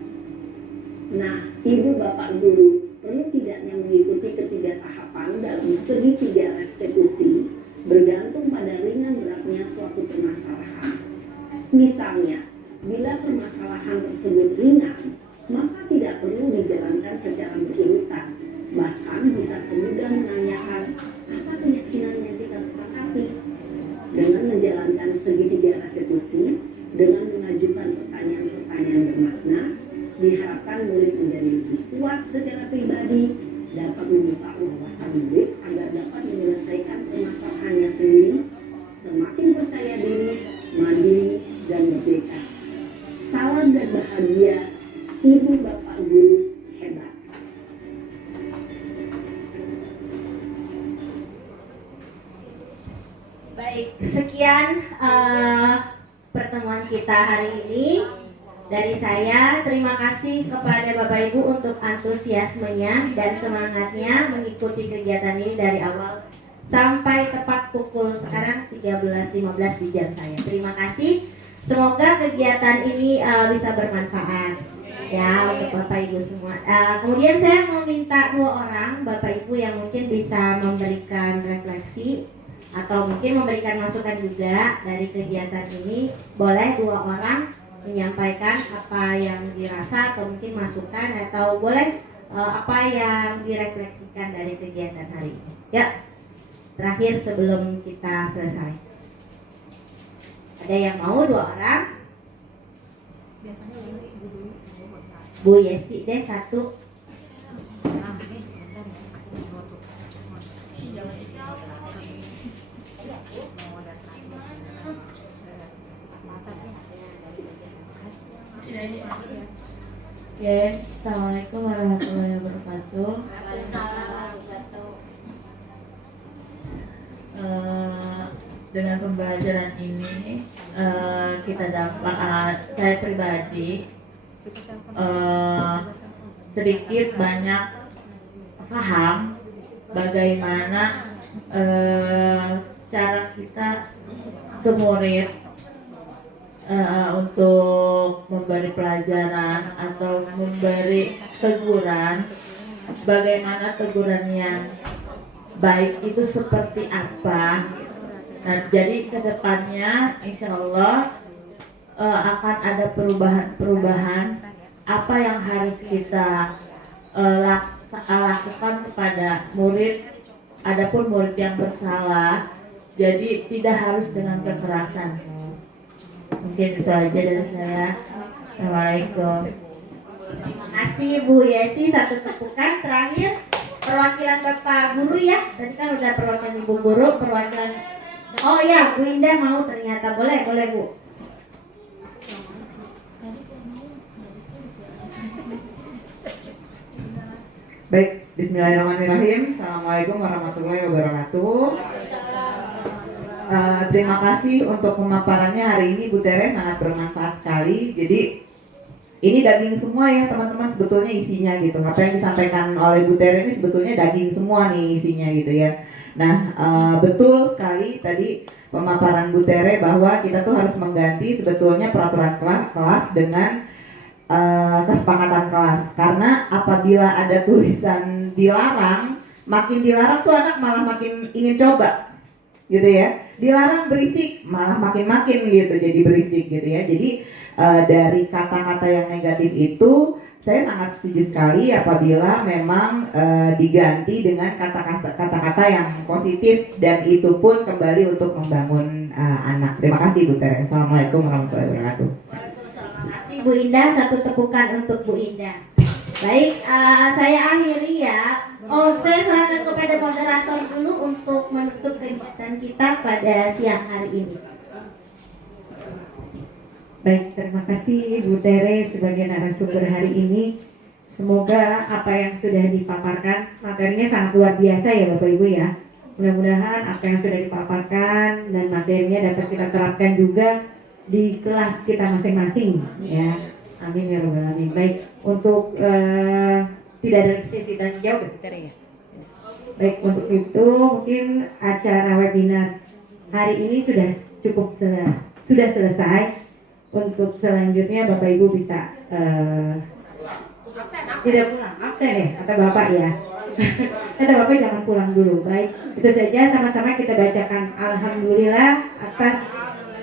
Nah, Ibu Bapak Guru perlu tidaknya mengikuti ketiga tahapan dalam segitiga restitusi bergantung pada ringan beratnya suatu permasalahan. Misalnya, bila permasalahan tersebut ringan, maka tidak perlu dijalankan secara berurutan. Bahkan bisa semudah menanyakan apa keyakinan yang kita sepakati. Dengan menjalankan segitiga restitusi, dengan mengajukan pertanyaan-pertanyaan bermakna, diharapkan murid menjadi lebih kuat secara pribadi, dapat membuka wawasan murid agar dapat menyelesaikan permasalahannya sendiri, semakin percaya diri, mandiri, dan merdeka. Salam dan bahagia, Ibu Bapak Guru hebat. Baik, sekian pertemuan kita hari ini. Dari saya, terima kasih kepada Bapak Ibu untuk antusiasmenya dan semangatnya mengikuti kegiatan ini dari awal sampai tepat pukul sekarang 13.15 di jam saya. Terima kasih. Semoga kegiatan ini bisa bermanfaat ya untuk Bapak Ibu semua. Kemudian saya mau minta 2 orang Bapak Ibu yang mungkin bisa memberikan refleksi atau mungkin memberikan masukan juga dari kegiatan ini. Boleh 2 orang menyampaikan apa yang dirasa atau mungkin masukan, atau boleh apa yang direfleksikan dari kegiatan hari ini. Ya, terakhir sebelum kita selesai. Ada yang mau 2 orang? Bu Yesi deh 1. Ya, Assalamualaikum warahmatullahi wabarakatuh. Dengan pembelajaran ini kita dapat, saya pribadi sedikit banyak paham bagaimana cara kita ke murid untuk memberi pelajaran atau memberi teguran, bagaimana teguran yang baik itu seperti apa. Nah, jadi kedepannya insya Allah akan ada perubahan-perubahan apa yang harus kita lakukan kepada murid. Adapun murid yang bersalah, jadi tidak harus dengan kekerasan. Mungkin itu aja dari saya. Assalamualaikum. Terima kasih Bu Yesi, satu tepukan. Terakhir perwakilan Bapak Guru ya. Tadi kan udah perwakilan Ibu Guru, perwakilan. Oh ya, Bu Indah mau ternyata. Boleh Bu. Baik, bismillahirrahmanirrahim. Assalamualaikum warahmatullahi wabarakatuh. Terima kasih untuk pemaparannya hari ini Bu Tere, sangat bermanfaat sekali. Jadi ini daging semua ya teman-teman, sebetulnya isinya gitu. Apa yang disampaikan oleh Bu Tere ini sebetulnya daging semua nih isinya gitu ya. Nah, betul sekali tadi pemaparan Bu Tere bahwa kita tuh harus mengganti sebetulnya peraturan kelas dengan kesepakatan kelas. Karena apabila ada tulisan dilarang, makin dilarang tuh anak malah makin ingin coba gitu ya. Dilarang berisik malah makin gitu, jadi berisik gitu ya. Jadi dari kata-kata yang negatif itu saya sangat setuju sekali apabila memang diganti dengan kata-kata yang positif, dan itu pun kembali untuk membangun anak. Terima kasih Bu Tere. Assalamualaikum warahmatullahi wabarakatuh. Bu Indah, satu tepukan untuk Bu Indah. Baik, saya akhiri ya. Saya serahkan kepada moderator dulu untuk menutup kegiatan kita pada siang hari ini. Baik, terima kasih Bu Tere sebagai narasumber hari ini. Semoga apa yang sudah dipaparkan, materinya sangat luar biasa ya Bapak Ibu ya. Mudah-mudahan apa yang sudah dipaparkan dan materinya dapat kita terapkan juga di kelas kita masing-masing ya. Amin ya rabbal alamin. Baik, untuk tidak ada sesi dan jawab ya. Baik, untuk itu mungkin acara webinar hari ini sudah cukup sudah selesai. Untuk selanjutnya Bapak Ibu bisa tidak pulang, absen ya kata Bapak ya. Kata Bapak jangan pulang dulu. Baik, itu saja, sama-sama kita bacakan alhamdulillah atas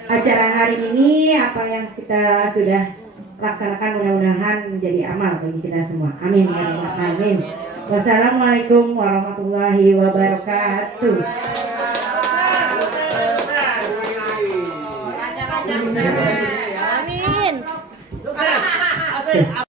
acara hari ini. Apa yang kita sudah laksanakan mudah-mudahan menjadi amal bagi kita semua. Amin ya rabbal alamin. Wassalamualaikum warahmatullahi wabarakatuh. Amin.